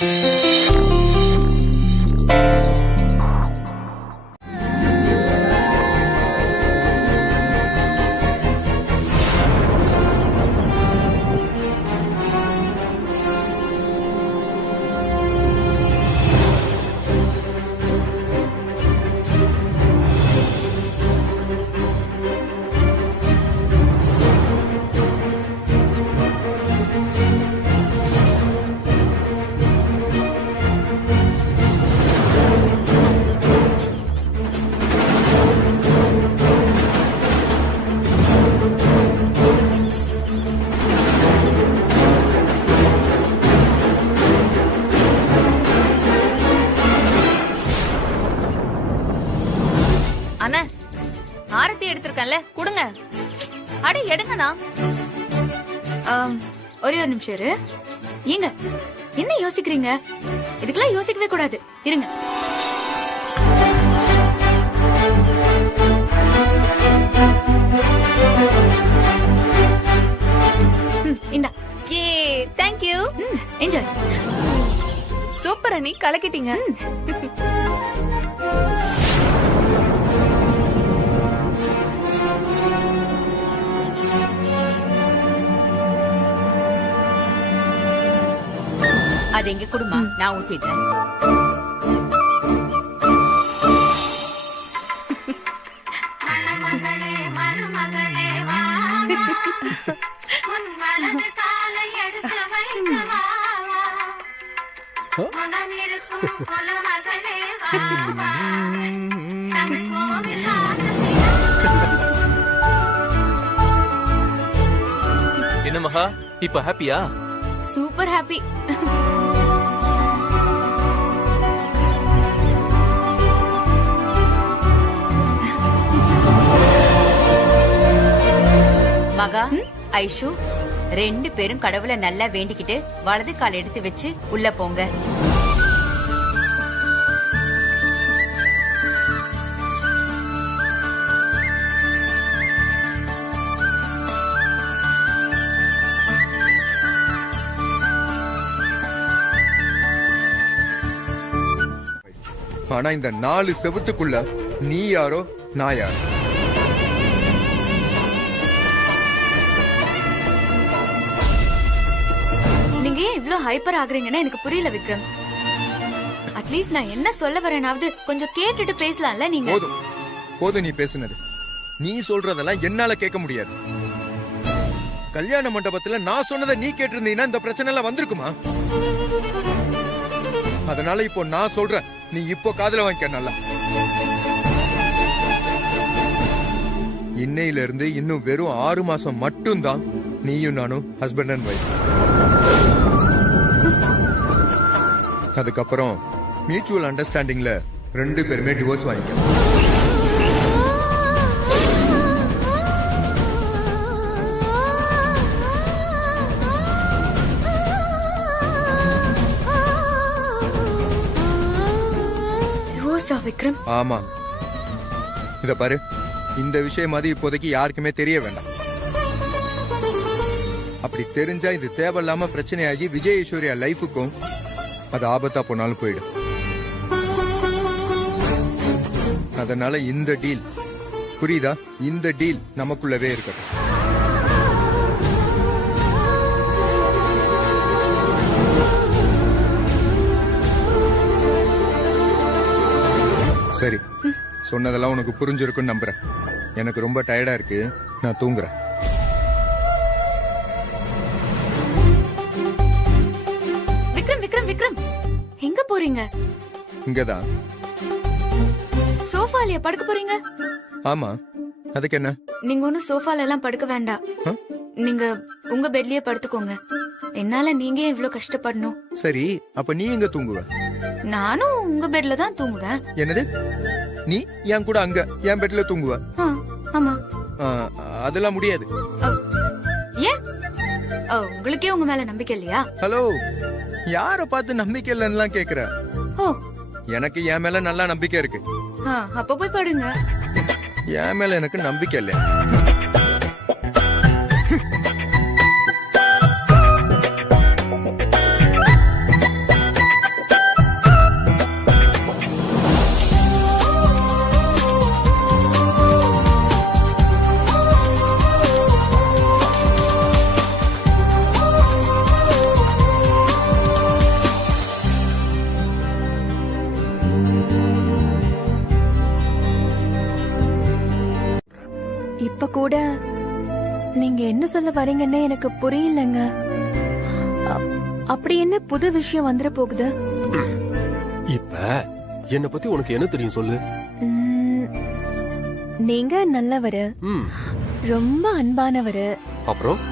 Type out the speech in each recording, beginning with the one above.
அண்ணா ஆரத்தி எடுத்திருக்கேன்ல கொடுங்க. அட எடுங்கண்ணா. ஒரே ஒரு நிமிஷம் இரு. ஏங்க என்ன யோசிக்கிறீங்க? இதுக்கெல்லாம் யோசிக்கவே கூடாது. இருங்க. இந்தா. ஏ தேங்க் யூ. என்ஜாய். சூப்பர் அண்ணி, கலக்கிட்டீங்க. அது எங்க குடுமா, நான் ஊத்திடுறேன். என்ன மகா, இப்ப ஹாப்பியா? Super happy. மகா, ஐஷு, 2 பேரும் கடவுளை நல்லா வேண்டிக்கிட்டு வலது கால் எடுத்து வச்சு உள்ள போங்க. ஆனா இந்த 4 செவுத்துக்குள்ள நீ யாரோ நான் யாரோ? நீங்க ஏன் இவ்ளோ ஹைப்பர் ஆகுறீங்கன்னு எனக்கு புரியல விக்ரம். அட்லீஸ்ட் நான் என்ன சொல்ல வரேனாவது கொஞ்சம் கேட்டுட்டு பேசலாம்ல நீங்க. போதும் போதும் நீ பேசுனது. நீ சொல்றதெல்லாம் என்னால கேட்க முடியாது. கல்யாண மண்டபத்துல நான் சொன்னதை நீ கேட்டிருந்தீங்கன்னா இந்த பிரச்சனை எல்லாம் வந்திருக்குமா? அதனால இப்போ நான் சொல்றேன், நீ இப்போ காதுல வாங்கிக்க நல்லா. இன்னையில இருந்து இன்னும் வெறும் 6 மாசம் மட்டும்தான் நீயும் நானும் ஹஸ்பண்ட் அண்ட் வைஃப். அதுக்கப்புறம் மியூச்சுவல் அண்டர்ஸ்டாண்டிங்ல 2 பேருமே டிவோர்ஸ் வாங்கிக்கலாம். டிவோர்ஸா விக்ரம்? ஆமா. இத பாரு, இந்த விஷயம் அது இப்போதைக்கு யாருக்குமே தெரிய வேண்டாம். அப்படி தெரிஞ்சா இது தேவையில்லாம பிரச்சனையாகி விஜய் ஐஸ்வர்யா லைஃபுக்கும் அது ஆபத்தா போனாலும் போயிடும். அதனால இந்த டீல், புரியுதா? இந்த டீல் நமக்குள்ளவே இருக்கட்டும். சரி, சொன்னதெல்லாம் உனக்கு புரிஞ்சிருக்குன்னு நம்புறேன். எனக்கு ரொம்ப டயர்டா இருக்கு, நான் தூங்குறேன். விக்ரம் விக்ரம் விக்ரம், எங்க போறீங்க? இங்கதான். சோஃபாலயா படுக்க போறீங்க? ஆமா, அதுக்கு என்ன? நீங்க ஒன்னும் சோஃபால எல்லாம் படுக்க வேண்டாம். நீங்க உங்க பெட்லயே படுத்துக்கோங்க. என்னால நீங்க இவ்ளோ கஷ்டப்படணும். சரி, அப்ப நீ எங்க தூங்குவ? நானும் உங்க பெட்ல தான் தூங்குவேன். என்னது? நீ என் கூட அங்க என் பெட்ல தூங்குவ? ஆமா. அதெல்லாம் முடியாது. ஏன்? உங்களுக்கே உங்க மேல நம்பிக்கை இல்லையா? ஹலோ, யார பார்த்து நம்பிக்கை இல்லைன்னு கேக்குற? எனக்கு என் மேல நல்லா நம்பிக்கை இருக்கு. அப்ப போய் படுங்க. என் மேல எனக்கு நம்பிக்கை இல்லை. இப்ப கூட நீங்க என்ன சொல்ல வரீங்கன்னு எனக்கு புரியலங்க. அப்படி என்ன புது விஷயம் வந்துட போகுது? இப்ப என்ன பத்தி உனக்கு என்ன தெரியும் சொல்லு. நீங்க நல்லவரு, ம், ரொம்ப அன்பானவரு, அப்புறம்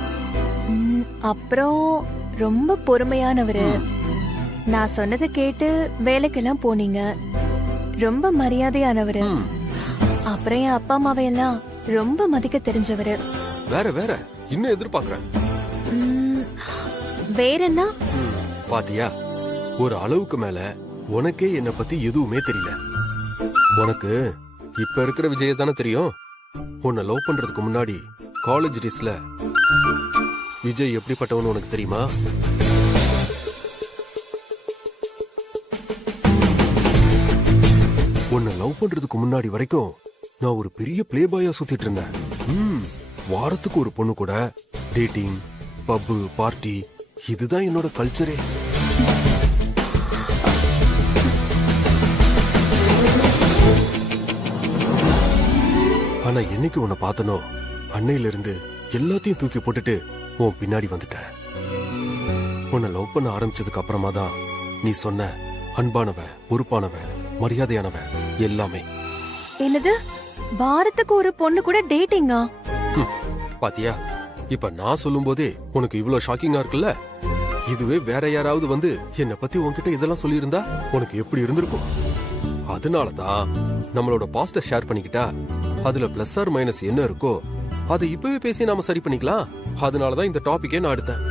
அப்புறம் ரொம்ப பொறுமையானவரு. நான் சொன்னதை கேட்டு வேலைக்கெல்லாம் போனீங்க. ரொம்ப மரியாதையானவரு. ம், அப்புறம் என் அப்பா அம்மாவையெல்லாம் ரொம்ப மதிக்க தெரிஞ்சவரு. வேற வேற இன்னும் எதிர்பார்க்கறேன். வேற என்ன? பாத்தியா, ஒரு அளவுக்கு மேல உனக்கே என்ன பத்தி எதுவுமே தெரியல. உனக்கு இப்ப இருக்கிற விஜய தானே தெரியும். உன்னை லவ் பண்றதுக்கு முன்னாடி காலேஜ் டேஸ்ல விஜய் எப்படிப்பட்டவன்னு உனக்கு தெரியுமா? உன்னை லவ் பண்றதுக்கு முன்னாடி வரைக்கும் நான் ஒரு பெரிய பிளே பாயா சுத்திட்டு இருந்தேன். வாரத்துக்கு ஒரு பொண்ணு கூட டேட்டிங், பப்பு, பார்ட்டி, இதுதான் என்னோட கல்ச்சரே. ஆனா என்னைக்கு உன்னை பார்த்தனோ அன்னையில இருந்து எல்லாத்தையும் தூக்கி போட்டுட்டு உன் பின்னாடி வந்துட்டேன். உன்னை லவ் பண்ண ஆரம்பிச்சதுக்கு அப்புறமா தான் நீ சொன்ன அன்பானவன், பொறுப்பானவன், மரியாதையானவன் எல்லாமே. என்னது, வாரத்துக்கு ஒரு பொண்ணு கூட டேட்டிங்கா? பாத்தியா, இப்ப நான் சொல்லும் போதே உனக்கு இவ்வளவு ஷாக்கிங்கா இருக்குல்ல. இதுவே வேற யாராவது வந்து என்ன பத்தி உன்கிட்ட இதெல்லாம் சொல்லியிருந்தா உனக்கு எப்படி இருந்திருக்கும்? அதனாலதான் நம்மளோட பாஸ்ட ஷேர் பண்ணிக்கிட்டா அதுல பிளஸ் ஆர் மைனஸ் என்ன இருக்கோ அதை இப்பவே பேசி நாம சரி பண்ணிக்கலாம். அதனாலதான் இந்த டாபிக்கே நான் எடுத்தேன்.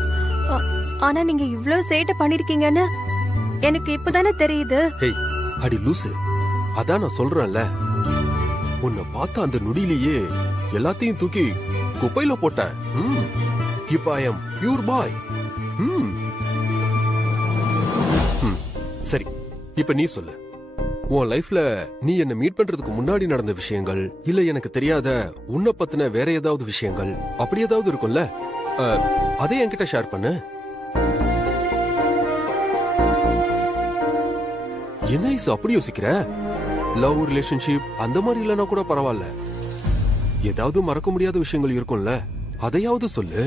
ஆனா நீங்க இவ்ளோ சேட்டை பண்ணிருக்கீங்கன்னு எனக்கு இப்பதானே தெரியுது. ஹேய் அடி லூசு, அதான் நான் சொல்றேன்ல, உன்னை பார்த்த அந்த நொடியிலேயே எல்லாத்தையும் தூக்கி குப்பையில போட்டேன். இப்ப ஐ அம் பியூர் பாய். சரி, இப்ப நீ சொல்லு, உன் லைஃப்ல நீ என்ன மீட் பண்றதுக்கு முன்னாடி நடந்த விஷயங்கள், இல்ல எனக்கு தெரியாத உன்னை பத்தின வேற ஏதாவது விஷயங்கள் அப்படி ஏதாவது இருக்கும்ல, அதை என்கிட்ட ஷேர் பண்ணு. என்ன ஐஸ் அப்படி யோசிக்கிற? லவ் ரிலேஷன்ஷிப் அந்த மாதிரி இல்லனா கூட பரவாயில்ல, ஏதாவது மறக்க முடியாத விஷயங்கள் இருக்கும்ல, அதையாவது சொல்லு.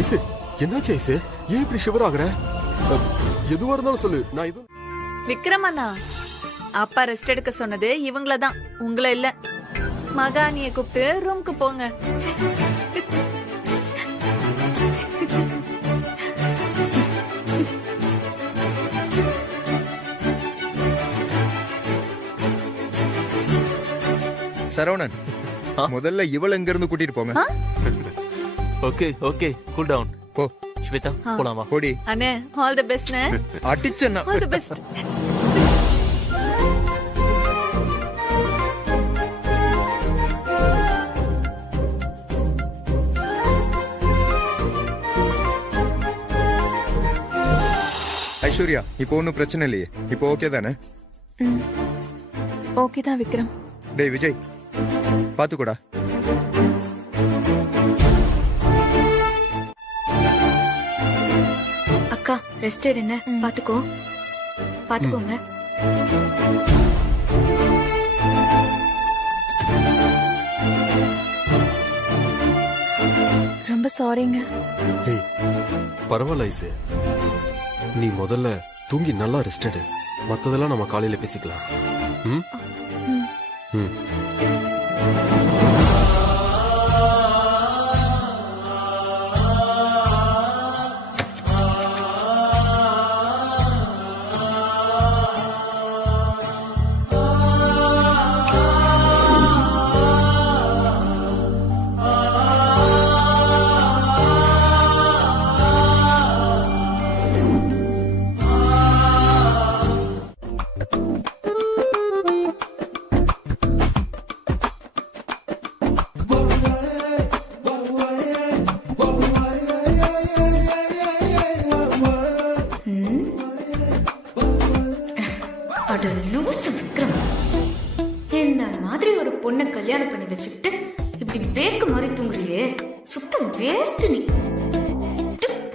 ஐசு, என்னாச்சு ஐசு? ஏன் இப்படி ஷிவர் ஆகுற? எதுவா இருந்தாலும் சொல்லு, நான் இது. விக்ரம் அண்ணா, அப்பா ரெஸ்ட் எடுக்க சொன்னது இவங்களதான், உங்களை இல்ல. மகானிய கூப்பிட்டு ரூம்க்கு போங்க. சரவணன், முதல்ல இவள எங்க இருந்து கூட்டிட்டு போங்க. Okay okay, cool down. போ ஸ்வேதா, போலாம் வா. போடி. அண்ணே, ஆல் தி பெஸ்ட். அடிச்சேன்னா ஆல் தி பெஸ்ட். ஐஸ்வர்யா, இப்போ ஒன்னும் பிரச்சனை இல்லையே, இப்போ ஓகே தானே? ஓகே தான் விக்ரம். டேய் விஜய், பாத்துக்கூடா. அக்கா ரெஸ்ட் எடுங்க, பாத்துக்கோ, பாத்துக்கோங்க. ரொம்ப சாரிங்க. ஏய், பரவாயில்ல ஐசு, நீ முதல்ல தூங்கி நல்லா ரெஸ்ட் எடு, மத்ததெல்லாம் நம்ம காலையில பேசிக்கலாம். ம் ம். இந்த மாதிரி ஒரு பொண்ணை கல்யாணம் பண்ணி வச்சுக்கிட்டு இப்படி பேக்கு மாதிரி தூங்குறியே, சுத்தம் வேஸ்ட் நீ.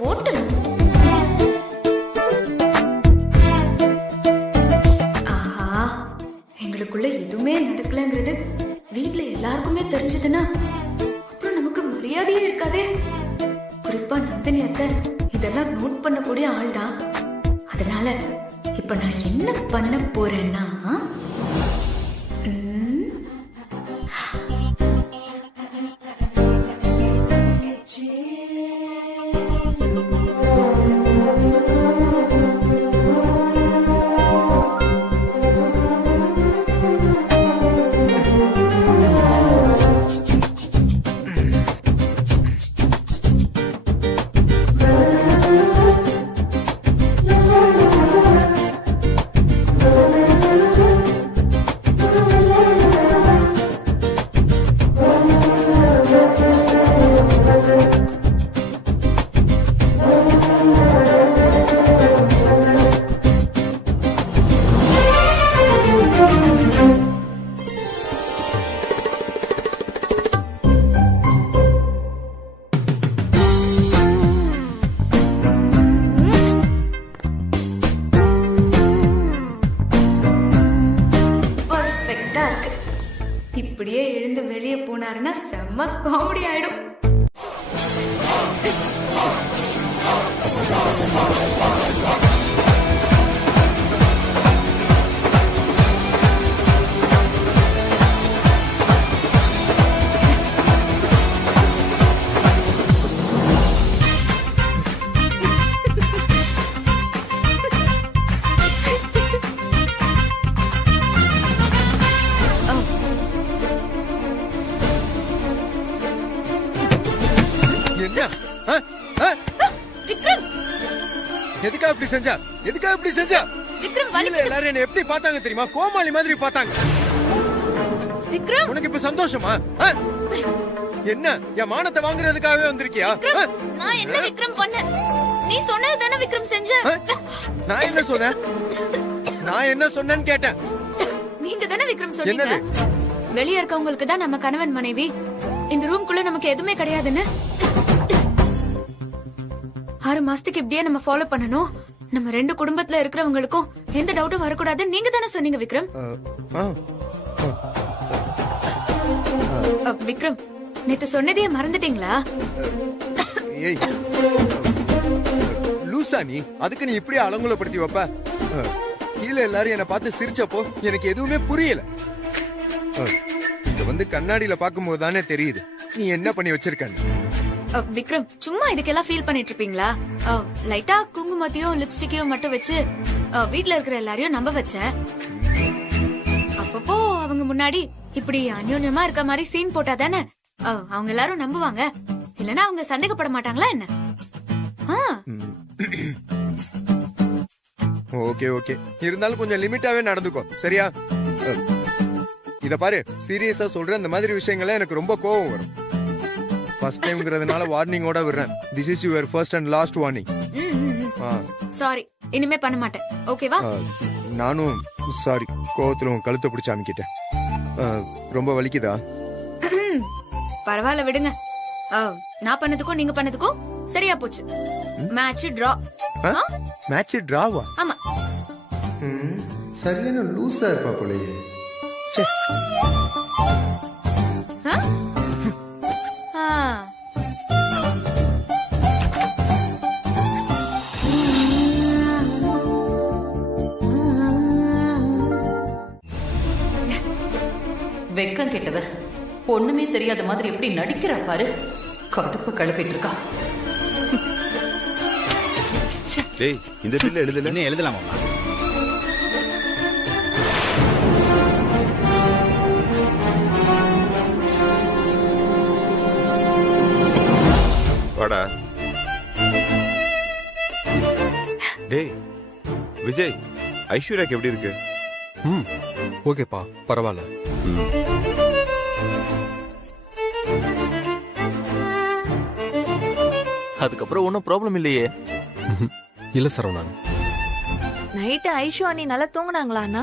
போட்டு ஆஹா, எங்களுக்குள்ள எதுவுமே நடக்கலங்கிறது வீட்ல எல்லாருக்குமே தெரிஞ்சதுன்னா அப்புறம் நமக்கு மரியாதையே இருக்காதே. குறிப்பா நந்தினி அத்தை இதெல்லாம் நோட் பண்ணக்கூடிய ஆள் தான். அதனால இப்ப நான் என்ன பண்ண போறேன்னா, இப்படியே எழுந்து வெளியே போனாருன்னா செம்ம காமெடி ஆயிடும். விக்ரம், எதுக்காக இப்படி செஞ்சா? எதுக்காக இப்படி செஞ்சா? விக்ரம் எல்லாரும் என்ன எப்படி பார்த்தாங்க தெரியுமா? கோமாளி மாதிரி பார்த்தாங்க. விக்ரம், உனக்கு இப்ப சந்தோஷமா? என்ன என் மானத்தை வாங்குறதுக்காகவே வந்திருக்கியா? நான் என்ன விக்ரம் பண்ண? நீ சொன்னது தானே விக்ரம் செஞ்ச. நான் என்ன சொன்னேன்? நான் என்ன சொன்னேன்னு கேட்டேன். நீங்க தானே விக்ரம் சொன்னீங்க வெளியே இருக்கவங்களுக்கு தான் நம்ம கணவன் மனைவி, இந்த ரூம்குள்ள நமக்கு எதுவுமே கிடையாதுன்னு. 6 மாசத்துக்கு இப்படியே நம்ம ஃபாலோ பண்ணணும். நம்ம 2 குடும்பத்துல இருக்கிறவங்களுக்கும் எந்த டவுட்டும் வரக்கூடாது. நீங்க தானே சொன்னீங்க விக்ரம். விக்ரம், நேத்து சொன்னதையே மறந்துட்டீங்களா? ஏய் லூசா நீ, அதுக்கு நீ இப்படி அலங்குலப்படுத்தி வைப்ப? கீழே எல்லாரும் என்ன பார்த்து சிரிச்சப்போ எனக்கு எதுவுமே புரியல. இது கண்ணாடியில பாக்கும்போது தானே தெரியுது நீ என்ன பண்ணி வச்சிருக்க. விக்ரம், சும்மா இதுக்கெல்லாம் ஃபீல் பண்ணிட்டு இருப்பீங்களா? லைட்டா குங்குமத்தையும் லிப்ஸ்டிக்கையும் மட்டும் வச்சு வீட்ல இருக்கிற எல்லாரையும் நம்ப வச்ச. அப்பப்போ அவங்க முன்னாடி இப்படி அந்யோன்யமா இருக்க மாதிரி சீன் போட்டா தானே அவங்க எல்லாரும் நம்புவாங்க. இல்லனா அவங்க சந்தேகப்பட மாட்டாங்களா என்ன? ஓகே ஓகே, இருந்தாலும் கொஞ்சம் லிமிட்டாவே நடந்துக்கோ, சரியா? இத பாரு, சீரியஸா சொல்றேன், இந்த மாதிரி விஷயங்கள எனக்கு ரொம்ப கோவம் வரும். ஃபர்ஸ்ட் டைம்ங்கிறதுனால வார்னிங்கோட விடுறேன். This is your first and last warning. Sorry, இனிமே பண்ண மாட்டேன். ஓகேவா? நானும் சாரி, கோவத்துல உன் கழுத்தை பிடிச்சு அமுக்கிட்டேன். ரொம்ப வலிக்குதா? பரவாயில்ல விடுங்க. நான் பண்ணதுக்கும் நீங்க பண்ணதுக்கும் சரியா போச்சு. Match draw. மேட்ச் டிராவா? ஆமா. சரியான லூசா இருப்பா போலயே. வெக்கம் கெட்டவ, ஒண்ணுமே தெரியாத மாதிரி எப்படி நடிக்கிறா பாரு. கடுப்பு கிளப்பிட்டு இருக்கா. டேய், இந்த பில்ல எழுதல. என்ன எழுதலாமா? வாடா. டேய் விஜய், ஐஸ்வர்யாக்கு எப்படி இருக்கு? ஓகேப்பா, பரவாயில்ல. அதுக்கப்புறம் ஒன்னும் ப்ராப்ளம் இல்லையே? இல்ல சரவணன். நைட்டு ஐஷு அண்ணி நல்லா தூங்குனாங்களா?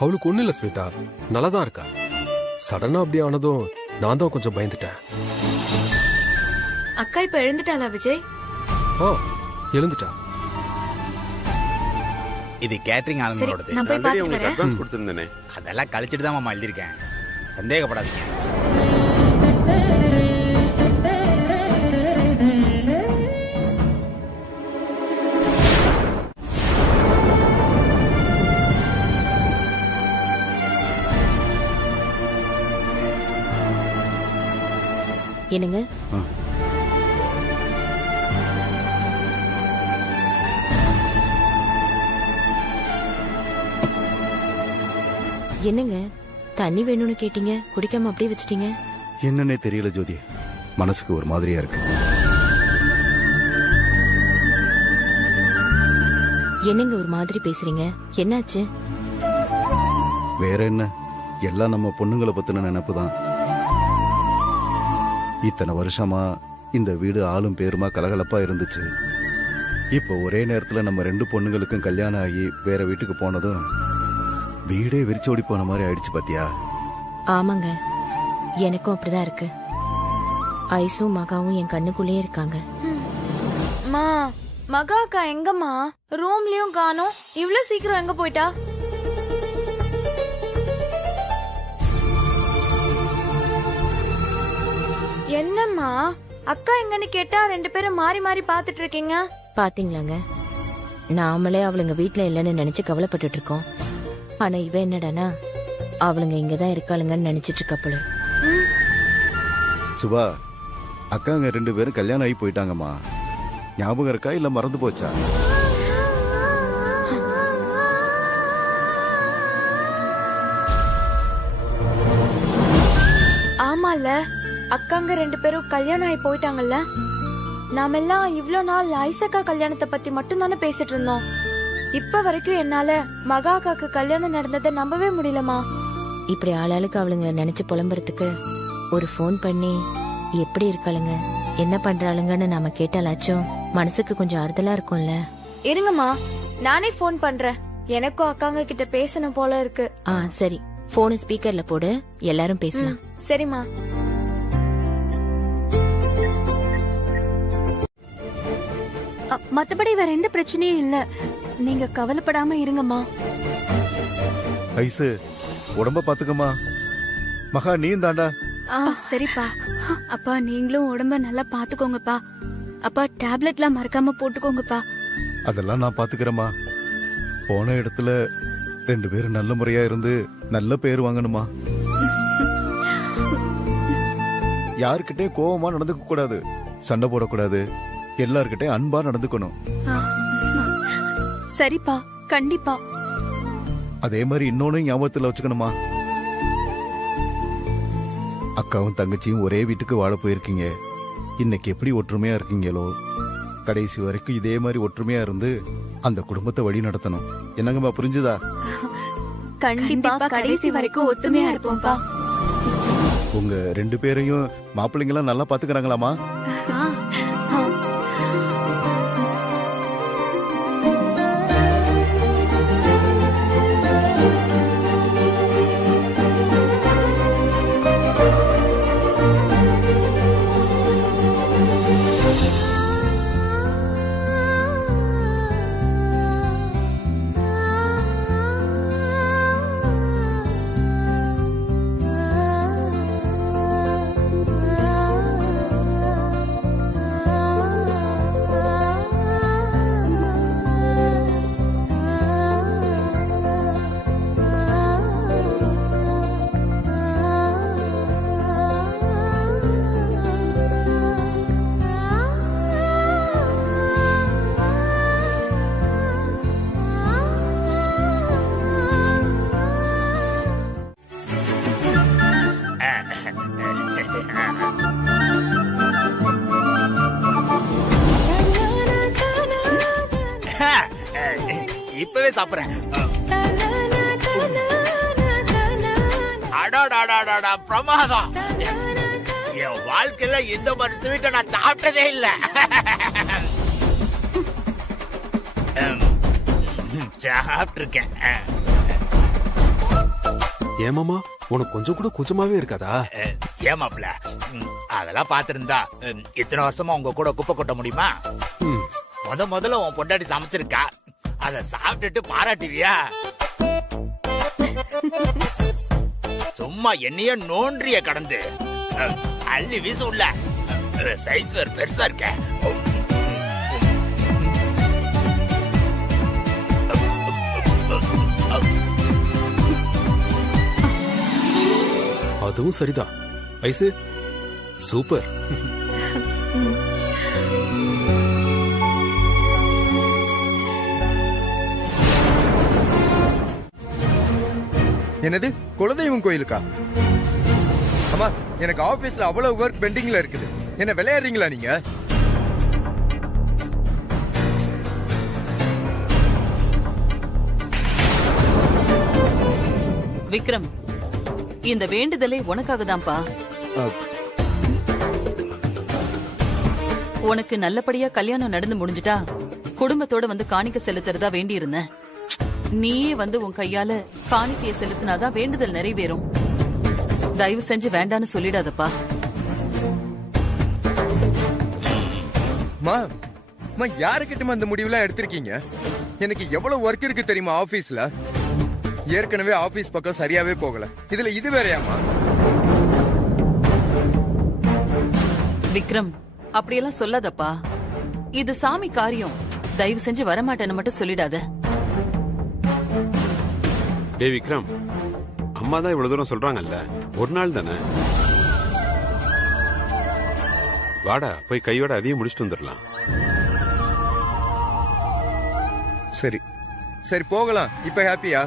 அவளுக்கு ஒண்ணு இல்ல ஸ்வேதா, நல்லாதான் இருக்கா. சடனா அப்படி ஆனதும் நான் தான் கொஞ்சம் பயந்துட்டேன். அக்கா இப்ப எழுந்துட்டாளா விஜய்? ஓ, எழுந்துட்டா. இது கேட்டரிங் சரி ஆளுங்களோடது. நான் போய் ஆல்ரெடி பாத்து உங்களுக்கு வரேன். அட்வான்ஸ் கொடுத்துருந்தேனே. அதெல்லாம் கழிச்சிட்டு தான் மாமா எழுதியிருக்கேன். சந்தேகப்படாதீங்க. என்னங்க? என்னங்க தண்ணி வேணும்னு கேட்டீங்க, குடிக்காம அப்படியே வச்சிட்டீங்க. என்னன்னே தெரியல ஜோதி, மனசுக்கு ஒரு மாதிரியா இருக்கு. என்னங்க ஒரு மாதிரி பேசுறீங்க, என்னாச்சு? வேற என்ன, எல்லாம் நம்ம பொண்ணுங்களை பத்தின நினைப்பு தான். இத்தனை வருஷமா இந்த வீடு ஆளும் பேருமா கலகலப்பா இருந்துச்சு. இப்போ ஒரே நேரத்துல நம்ம 2 பொண்ணுங்களுக்கும் கல்யாணம் ஆகி வேற வீட்டுக்கு போனதும் வீடே விரிச்சோடி போன மாதிரி ஆயிடுச்சு பாத்தியா? ஆமாங்க, எனக்கும் அப்படிதான் இருக்கு. ஐசும் மகாவும் என் கண்ணுக்குள்ளேயே இருக்காங்க. மா, மகா அக்கா எங்கம்மா? ரூம்லயும் காணோம். இவ்ளோ சீக்கிரம் எங்க போயிட்டா? என்னம்மா அக்கா எங்கன்னு கேட்டா 2 பேரும் மாறி மாறி பாத்துட்டு இருக்கீங்க. பாத்தீங்களாங்க, நாமளே அவளுங்க வீட்ல இல்லைன்னு நினைச்சு கவலைப்பட்டுட்டு இருக்கோம். ஆனா இவ என்னடானா அவளுங்க இங்கதான் இருக்காளுங்கன்னு நினைச்சிட்டு இருக்கா போல. சுபா, அக்காங்க 2 பேரும் கல்யாணம் ஆகி போயிட்டாங்கம்மா. ஞாபகம் இருக்கா இல்ல மறந்து போச்சா? ஆமால, அக்காங்க 2 பேரும் கல்யாணம் ஆகி போயிட்டாங்கல்ல. நாமெல்லாம் இவ்ளோ நாள் ஐசக்கா கல்யாணத்தை பத்தி மட்டும் தானே பேசிட்டு இருந்தோம். இப்ப வரைக்கும் என்னால மகா அக்காக்கு கல்யாணம் நடந்ததை நம்பவே முடியலமா. இப்படி ஆளாளுக்கு அவளுங்க நினைச்சு புலம்புறதுக்கு ஒரு ஃபோன் பண்ணி எப்படி இருக்காளுங்க, என்ன பண்றாளுங்கன்னு நாம கேட்டாலாச்சும் மனசுக்கு கொஞ்சம் ஆறுதலா இருக்கும்ல. இருங்கம்மா, நானே ஃபோன் பண்றேன். எனக்கும் அக்காங்க கிட்ட பேசணும் போல இருக்கு. சரி, போன ஸ்பீக்கர்ல போடு, எல்லாரும் பேசலாம். சரிம்மா. மத்தபடி வேற எந்த பிரச்சனையும் இல்ல, நீங்க கவலைப்படாம இருங்கம்மா. ஐசு, உடம்ப பாத்துக்கம்மா. மகா நீயும் தாண்டா. சரிப்பா. அப்பா நீங்களும் உடம்ப நல்லா பாத்துக்கோங்கப்பா. அப்பா டேப்லெட்லாம் மறக்காம போட்டுக்கோங்கப்பா. அதெல்லாம் நான் பாத்துக்கிறேம்மா. போன இடத்துல 2 பேரும் நல்ல முறையா இருந்து நல்ல பேர் வாங்கணுமா. யாருக்கிட்டே கோவமா நடந்துக்க கூடாது, சண்டை போடக்கூடாது, எல்லார்கிட்டே அன்பா நடந்துக்கணும். சரிப்பா, கண்டிப்பா. அதே மாதிரி இன்னொன்னு ஞாபகத்துல வச்சுக்கணுமா. அக்காவும் தங்கச்சியும் ஒரே வீட்டுக்கு வாழ போயிருக்கீங்க. இன்னைக்கு எப்படி ஒற்றுமையா இருக்கீங்களோ, கடைசி வரைக்கும் இதே மாதிரி ஒற்றுமையா இருந்து அந்த குடும்பத்தை வழி நடத்தணும். என்னங்கம்மா, புரிஞ்சுதா? கண்டிப்பா கடைசி வரைக்கும் ஒத்துமையா இருப்போம்ப்பா. உங்க 2 பேரையும் மாப்பிள்ளைங்களாம் நல்லா பாத்துக்கிறாங்களாமா? இப்பவே சாப்பிடுறேன். அடாடாடாடா, பிரமாதம். என் வாழ்க்கையில இந்த மாதிரி ஸ்வீட்டை நான் சாப்பிட்டதே இல்ல. சாப்பிட்டிருக்கேன். ஏமாமா, உனக்கு கொஞ்சம் கூட கூச்சமாவே இருக்காதா? ஏமாப்ல அதெல்லாம் பாத்திருந்தா இத்தனை வருஷமா உங்க கூட குப்பை கொட்ட முடியுமா? முதல்ல உன் பொண்டாட்டி சமைச்சிருக்கா, அத சாப்பிட்டுட்டு பாராட்டுவியா? சும்மா என்னைய நோன்றிய கடந்து அள்ளி வீசு உள்ள சைஸ் வேற பெருசா இருக்க. அதுவும் சரிதான். Ice super. என்னது குலதெய்வம் கோயிலுக்கா? அம்மா எனக்கு ஆபீஸ்ல அவ்வளவு ஒர்க் பெண்டிங்ல இருக்குது. என்ன விளையாடுறீங்களா நீங்க? விக்ரம், இந்த வேண்டுதலே உனக்காக தான்ப்பா. உனக்கு நல்லபடியா கல்யாணம் நடந்து முடிஞ்சிட்டா குடும்பத்தோட வந்து காணிக்க செலுத்துறதா வேண்டி இருந்தேன். நீயே வந்து உன் கையால காணிக்கைய செலுத்தினாதான் வேண்டுதல் நிறைவேறும். தயவு செஞ்சு வேண்டான்னு சொல்லிடாதப்பா. யாருக்கிட்ட அந்த முடிவுலாம் எடுத்திருக்கீங்க? எனக்கு எவ்வளவு ஒர்க் இருக்கு தெரியுமா ஆபீஸ்ல? ஏற்கனவே ஆபீஸ் பக்கம் சரியாவே போகல, இதுல இது வேறையாமா? விக்ரம், அப்படியெல்லாம் சொல்லாதப்பா. இது சாமி காரியம். தயவு செஞ்சு வரமாட்டேன்னு மட்டும் சொல்லிடாத. டே விக்ரம், அம்மா தான் இவ்வளவு தூரம் சொல்றாங்கல்ல, ஒரு நாள் தானே. வாடா போய் கையோட அதையும் முடிச்சுட்டு வந்துடலாம். சரி சரி போகலாம். இப்ப ஹாப்பியா?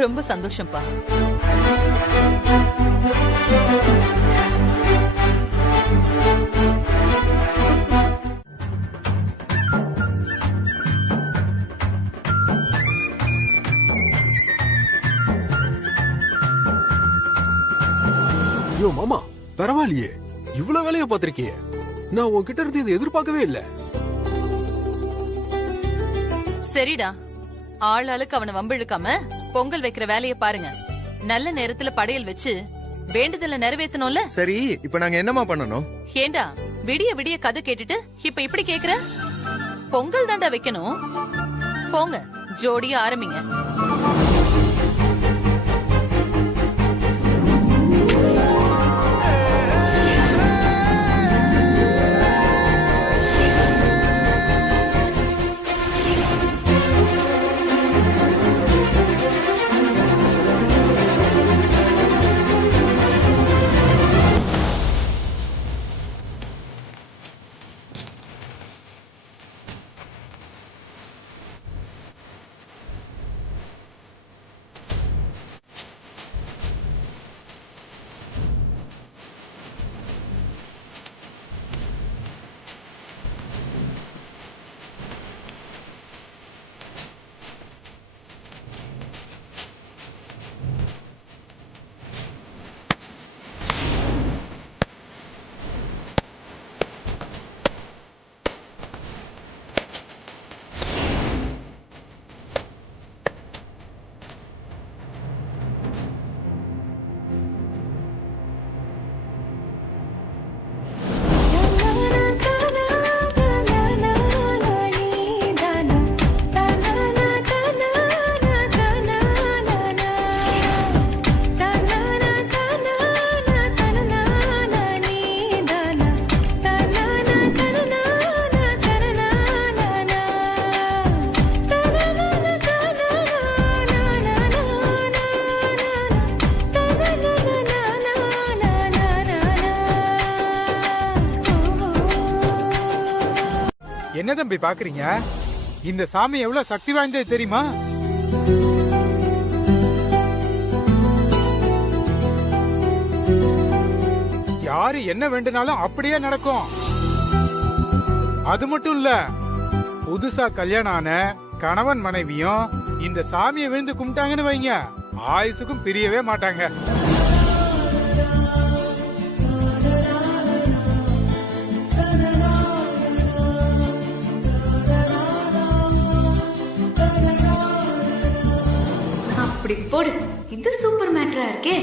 ரொம்ப சந்தோஷம்ப்பா. ஐயோ மாமா, பரவாயில்லையே, இவ்வளவு வேலையை பார்த்திருக்கியே. நான் உன்கிட்ட இருந்து இதை எதிர்பார்க்கவே இல்ல. சரிடா, ஆள் ஆளுக்கு அவனை வம்பிழுக்காம பொங்கல் வைக்கிற வேலைய பாருங்க. நல்ல நேரத்துல படையல் வச்சு வேண்டுதல நிறைவேற்றணும்ல. சரி, இப்ப நாங்க என்னமா பண்ணணும்? ஏண்டா விடிய விடிய கதை கேட்டுட்டு இப்ப இப்படி கேக்குற? பொங்கல் தாண்டா வைக்கணும். போங்க, ஜோடியா ஆரம்பிங்க. என்ன தம்பி பாக்குறீங்க? இந்த சாமி எவ்வளவு சக்தி வாய்ந்தது தெரியுமா? யாரு என்ன வேண்டுனாலும் அப்படியே நடக்கும். அது மட்டும் இல்ல, புதுசா கல்யாணம் ஆன கணவன் மனைவியும் இந்த சாமியை விழுந்து கும்பிட்டாங்கன்னு வைங்க, ஆயுசுக்கும் பிரியவே மாட்டாங்க. அப்படி போடு. இது சூப்பர் மேட்டரா இருக்கே.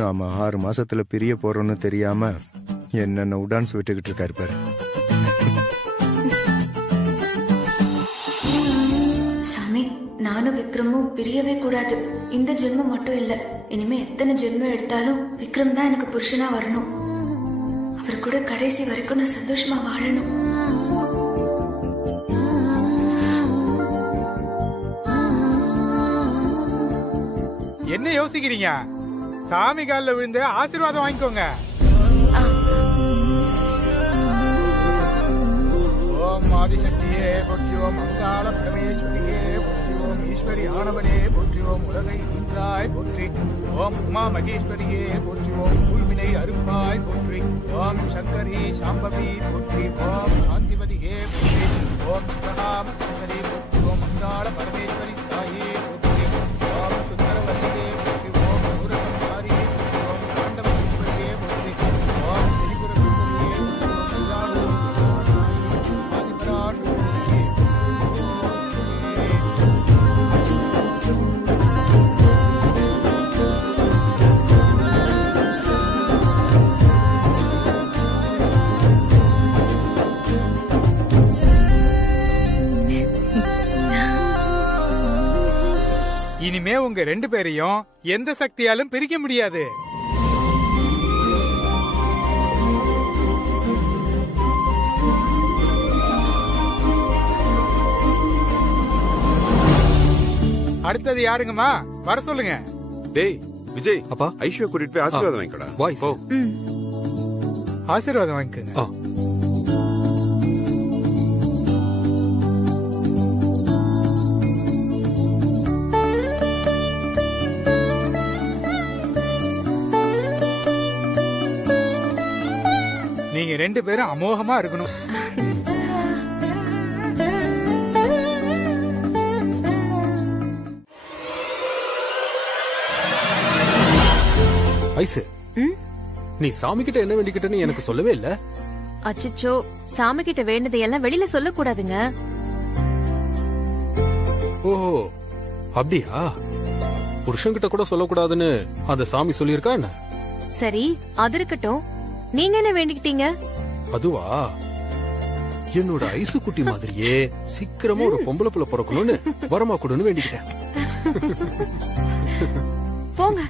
நாம 6 மாசத்துல பிரிய போறோம்னு தெரியாம என்னென்ன உடான்ஸ் விட்டுக்கிட்டு இருக்காரு பாரு. சாமி, நானும் விக்ரமும் பிரியவே கூடாது. இந்த ஜென்மம் மட்டும் இல்ல, இனிமே எத்தனை ஜென்மம் எடுத்தாலும் விக்ரம் தான் எனக்கு புருஷனா வரணும். அவர் கூட கடைசி வரைக்கும் நான் சந்தோஷமா வாழணும். என்ன யோசிக்கிறீங்க? சாமி காலில் விழுந்து ஆசீர்வாதம் வாங்கிக்கோங்க. ஓம் ஆதிசக்தியே போற்றியோம், மங்காள பரமேஸ்வரியே போற்றியோம், ஈஸ்வரி ஆனவனே போற்றியோம், உலகை நின்றாய் போற்றி. ஓம் உமா மகேஸ்வரியே போற்றியோம், ஊழ்வினை அருப்பாய் போற்றி. ஓம் சங்கரி சாம்பவி போற்றி. ஓம் சாந்திபதியே போற்றி. ஓம் சிவநாம சுந்தரி போற்றியோம், மங்காள பரமேஸ்வரி தாயே போற்றி. ஓம் சுந்தரவல்லியே போற்றி. ஓம் சூரசம்ஹாரியே போற்றி. ஓம் தாண்டவசுந்தரியே போற்றி. ஓம் திரிபுர சுந்தரியே போற்றி. இனிமே உங்க 2 பேரையும் எந்த சக்தியாலும் பிரிக்க முடியாது. அடுத்தது யாருங்கம்மா? வர சொல்லுங்க. டேய் விஜய், அப்பா ஐஸ்வர்யா கூட்டிட்டு போய் ஆசீர்வாதம் வாங்கிக்கடா. வாய்ஸ் ஆசீர்வாதம் வாங்கிக்கோங்க. நீங்க 2 பேரும் அமோகமா இருக்கணும். ஐசு, நீ சாமி கிட்ட என்ன வேண்டிக்கிட்டன்னு எனக்கு சொல்லவே இல்ல. அச்சச்சோ, சாமி கிட்ட வேண்டதையெல்லாம் வெளியில சொல்ல கூடாதுங்க. ஓஹோ, அப்படியா? புருஷன்கிட்ட கூட சொல்லக்கூடாதுன்னு அந்த சாமி சொல்லியிருக்கா என்ன? சரி, அது இருக்கட்டும். நீங்க என்ன வேண்டிக்கிட்டீங்க? அதுவா, என்னோட ஐசு குட்டி மாதிரியே சீக்கிரமா ஒரு பொம்பளை புள்ள பிறக்கணும்னு வரமா கொடுன்னு வேண்டிக்கிட்டேன். போங்க.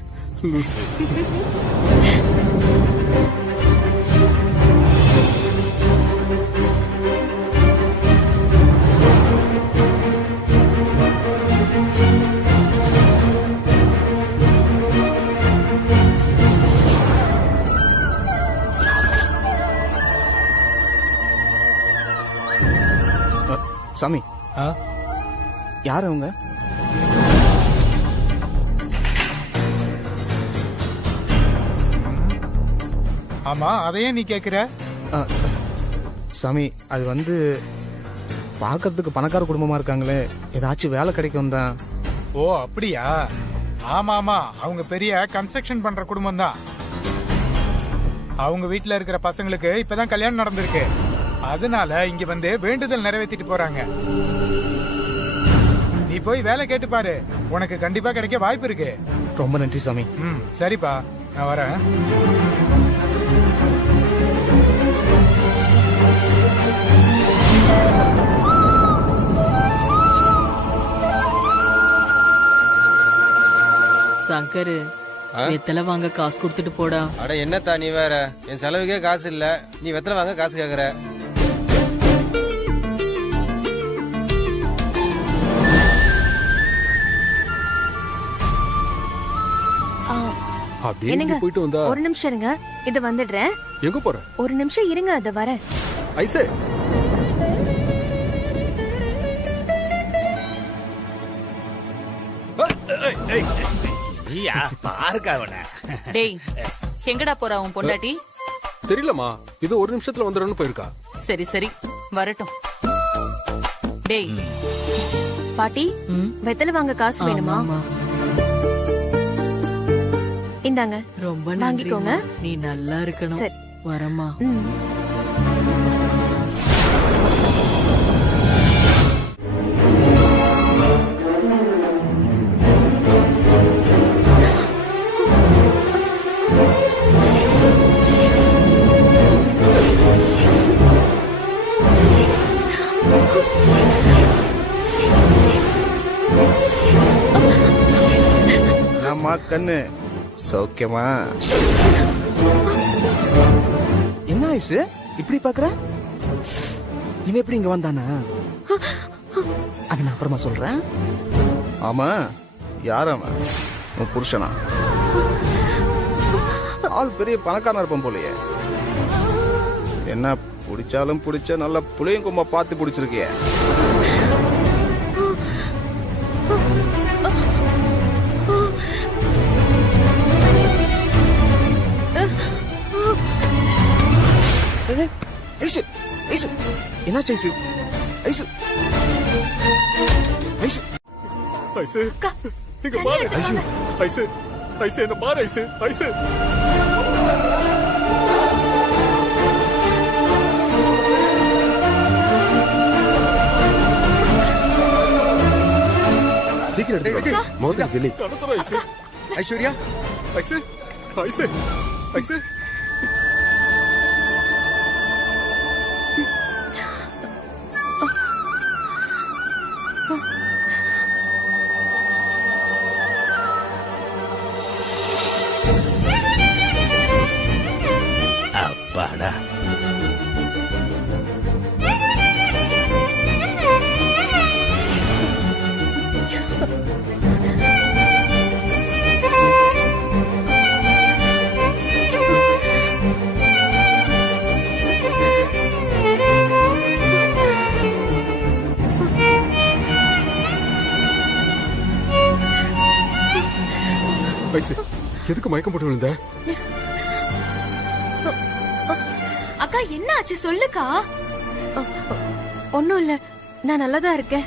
சாமி, யார் அவங்க? ஆமா, அதையே நீ கேக்குற? சாமி, அது வந்து பாக்கிறதுக்கு பணக்கார குடும்பமா இருக்காங்களே, ஏதாச்சும் வேலை கிடைக்கும் தான். ஓ அப்படியா? ஆமா ஆமா, அவங்க பெரிய கன்ஸ்ட்ரக்ஷன் பண்ற குடும்பம் தான். அவங்க வீட்டுல இருக்கிற பசங்களுக்கு இப்பதான் கல்யாணம் நடந்திருக்கு. அதனால இங்க வந்து வேண்டுதல் நிறைவேற்றிட்டு போறாங்க. நீ போய் வேலை கேட்டு பாரு, உனக்கு கண்டிப்பா கிடைக்க வாய்ப்பு இருக்கு. ரொம்ப நன்றி சாமி. சரிப்பா, நான் வரேன். சங்கரு, வெத்தலை வாங்க காசு கொடுத்துட்டு போடா. அட என்னத்தா நீ வேற, என் செலவுக்கே காசு இல்ல, நீ வெத்தலை வாங்க காசு கேக்குற. என்னங்க, போயிட்டு வந்தா ஒரு நிமிஷம் இருங்க, இது வந்துடுறேன். எங்க போற? ஒரு நிமிஷம் இருங்க, அது வரேன். ஐசே, ஐயா பாருங்க அவன. டேய், எங்கடா போறா உன் பொண்டாட்டி? தெரியலமா, இது ஒரு நிமிஷத்துல வந்துடும்னு போயிருக்கா. சரி சரி, வரட்டும். டேய் பாட்டி, வெத்தலை வாங்க காசு வேணுமா? இந்தாங்க, ரொம்ப வாங்கிக்கோங்க. நீ நல்லா இருக்கணும். சரி, வரமா. கண்ணு சௌக்கியமா? என்ன ஆயிசு இப்படி பாக்குற? இவன் எப்படி இங்க வந்தானா? அது நான் அப்புறமா சொல்றேன். ஆமா, யார் அவன்? உன் புருஷனா? ஆள் பெரிய பணக்காரனா இருப்பான் போலயே. என்ன பிடிச்சாலும் பிடிச்ச நல்ல புளியும் கொம்ப பார்த்து பிடிச்சிருக்கிய. என்னாச்சு ஐசு? ஐசு ஐசு ஐசு இங்க பாரு. ஐசு ஐசு என்ன பாரு. ஐசு ஐசு சீக்கிரம் எடுத்து மோதிரம் கிளி. ஐஸ்வர்யா, ஐசு ஐசு ஐசு அப்பாடா. ஐசு எதுக்கு மயக்கம் போட்டு விழுந்த? அக்கா என்ன ஆச்சு சொல்லுக்கா. ஒண்ணும் இல்ல, நான் நல்லாதான் இருக்கேன்.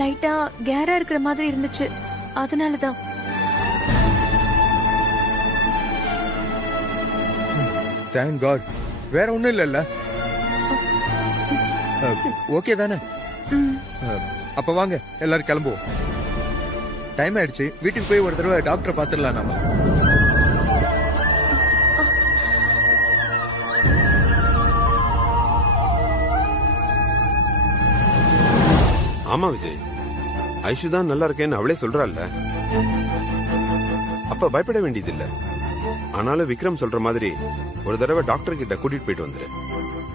லைட்டா கேரா இருக்கிற மாதிரி இருந்துச்சு, அதனாலதான். Thank god. வேற ஒண்ணும் இல்லல்ல? ஓகே தானே? அப்ப வாங்க எல்லாரும் கிளம்புவோம். டைம் ஆயிடுச்சு. வீட்டுக்கு போய் ஒரு தடவை டாக்டரை பாத்துடலாம் நாம. ஆமா விஜய், ஐஷு தான் நல்லா இருக்கேன்னு அவளே சொல்றாள்ல. அப்ப பயப்பட வேண்டியதில்லை. ஆனாலும் விக்ரம் சொல்ற மாதிரி ஒரு தடவை டாக்டர் கிட்ட கூட்டிட்டு போயிட்டு வந்துரு.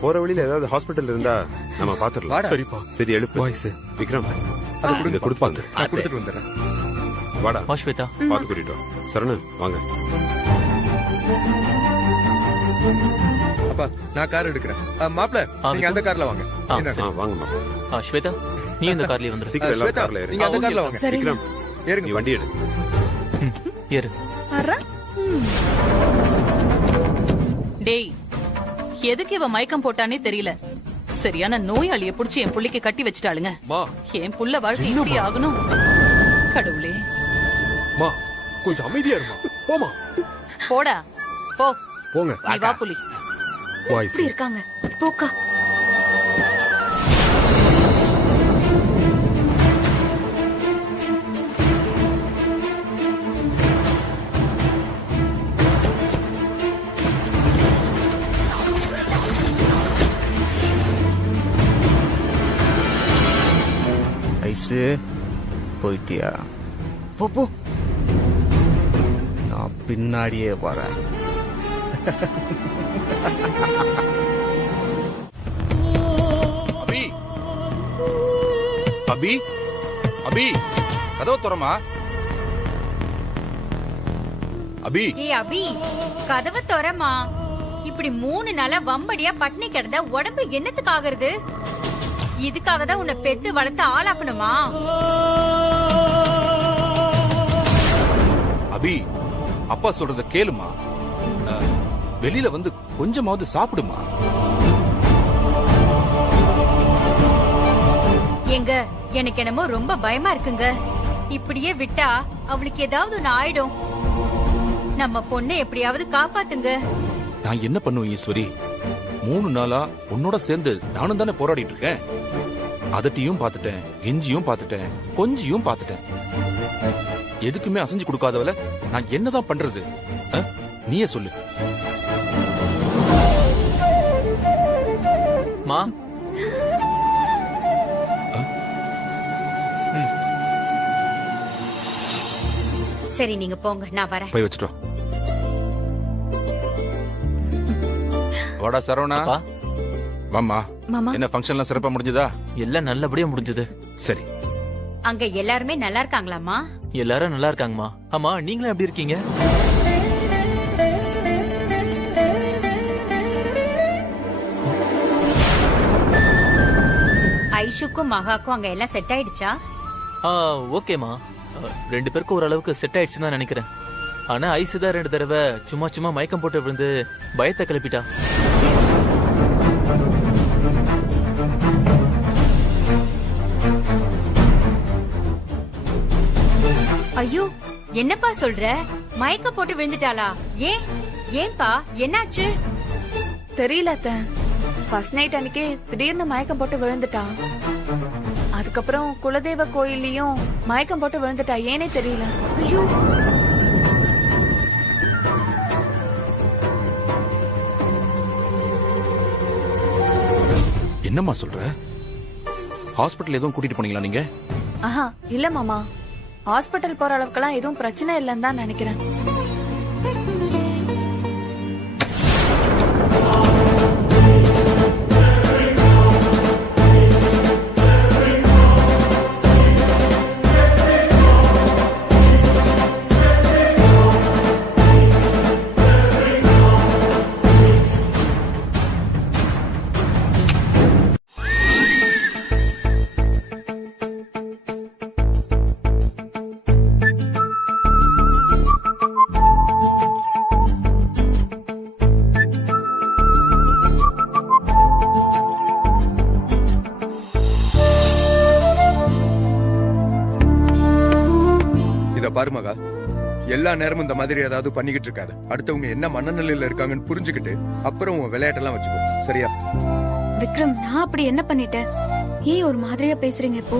போற வழியில ஏதாவது ஹாஸ்பிட்டல் இருந்தா நம்ம பாத்துடலாம். சரிப்பா. சரி எழுப்பு. விக்ரம் அதை கொடுங்க, கொடுப்பாங்க. நான் கொடுத்துட்டு வந்துடுறேன். வாடா ஸ்வேதா, பாத்து கூட்டிட்டு வா. சரணன் வாங்க. அப்பா நான் கார் எடுக்கிறேன். மாப்பிள்ள நீங்க அந்த கார்ல வாங்க. வாங்க ஸ்வேதா, நீ இந்த கார்லயே வந்துரு. சீக்கிரம் எல்லாரும் கார்ல ஏறுங்க. நீங்க அந்த கார்ல வாங்க. விக்ரம் ஏறுங்க. நீ வண்டி எடு. ஏறு. டேய், எதுக்கு இவ மயக்கம் போட்டானே தெரியல. சரியான நோயாளிய புடிச்சு என் புள்ளைக்கு கட்டி வச்சுட்டாளுங்க. என் புள்ள வாழ்க்கை இப்படி ஆகணும். கடவுளே, மா கொஞ்சம் அமைதியா இருமா. போமா. போடா போ. போங்க. நீ வா புலி. எப்படி இருக்காங்க? போக்கா. ஐசு போயிட்டியா? போ போ, நான் பின்னாடியே வரேன். அபி அபி அபி கதவு திறமா. அபி அபி கதவை திறமா. இப்படி 3 நாளா வம்படியா பட்னி கிடந்த உடம்பு என்னத்துக்கு ஆகுறது? இதுக்காக தான் உன்னை பெத்து வளர்த்து ஆளாக்கணுமா? அபி அப்பா சொல்றத கேளுமா. வெளியில வந்து கொஞ்சமாவது சாப்பிடுமா. எங்க எனக்கு என்னமோ ரொம்ப பயமா இருக்குங்க. இப்படியே விட்டா அவளுக்கு ஏதாவது ஒண்ணு ஆயிடும். நம்ம பொண்ணை எப்படியாவது காப்பாத்துங்க. நான் என்ன பண்ணுவேன் ஈஸ்வரி? 3 நாளா உன்னோட சேர்ந்து நானும் தானே போராடிட்டு இருக்கேன். அதட்டியும் பாத்துட்டேன், கெஞ்சியும் பாத்துட்டேன், கொஞ்சியும் பாத்துட்டேன். எதுக்குமே அசைஞ்சு கொடுக்காதவள நான் என்னதான் பண்றது? நீயே சொல்லு. மா சரி நீங்க போங்க, நான் வரேன். போய் வச்சுட்டோம். வாடா சரவணா. மாமா, மாமா. என்ன ஃபங்க்ஷன்லாம் சிறப்பா முடிஞ்சதா? எல்லாம் நல்லபடியா முடிஞ்சது. சரி. அங்க எல்லாருமே நல்லா இருக்காங்களாமா? எல்லாரும் நல்லா இருக்காங்கம்மா. ஆமா, நீங்களும் எப்படி இருக்கீங்க? ஐஷுக்கும் மகாக்கும் அங்க எல்லாம் செட் ஆயிடுச்சா? ஓகேமா. 2 பேருக்கும் ஓரளவுக்கு செட் ஆயிடுச்சுன்னு தான் நினைக்கிறேன். ஆனா ஐசு தான் 2 தடவை சும்மா மயக்கம் போட்டு விழுந்து பயத்தை கிளப்பிட்டா. ஐயோ, என்னப்பா சொல்ற? மயக்க போட்டு விழுந்துட்டாளா? ஏன்பா, என்னாச்சு? தெரியல அத்தை. ஃபர்ஸ்ட் நைட் அன்னைக்கு திடீர்னு மயக்கம் போட்டு விழுந்துட்டா. அதுக்கப்புறம் குலதெய்வ கோயிலையும் மயக்கம் போட்டு விழுந்துட்டா. ஏனே தெரியல. ஐயோ, என்னம்மா சொல்ற? ஹாஸ்பிடல் எதுவும் கூட்டிட்டு போனீங்களா நீங்க? ஆஹா, இல்ல மாமா. ஹாஸ்பிட்டல் போற அளவுக்குலாம் எதுவும் பிரச்சனை இல்லைன்னு தான் நினைக்கிறேன். பாரு மகா, எல்லா நேரமும் இந்த மாதிரி ஏதாவது பண்ணிக்கிட்டு இருக்காது. அடுத்தவங்க என்ன மனநிலையில இருக்காங்கன்னு புரிஞ்சுக்கிட்டு அப்புறம் உன் விளையாட்டெல்லாம் வச்சுக்கோ, சரியா? விக்ரம், நான் அப்படி என்ன பண்ணிட்டேன்? ஏன் ஒரு மாதிரியா பேசுறீங்க இப்போ?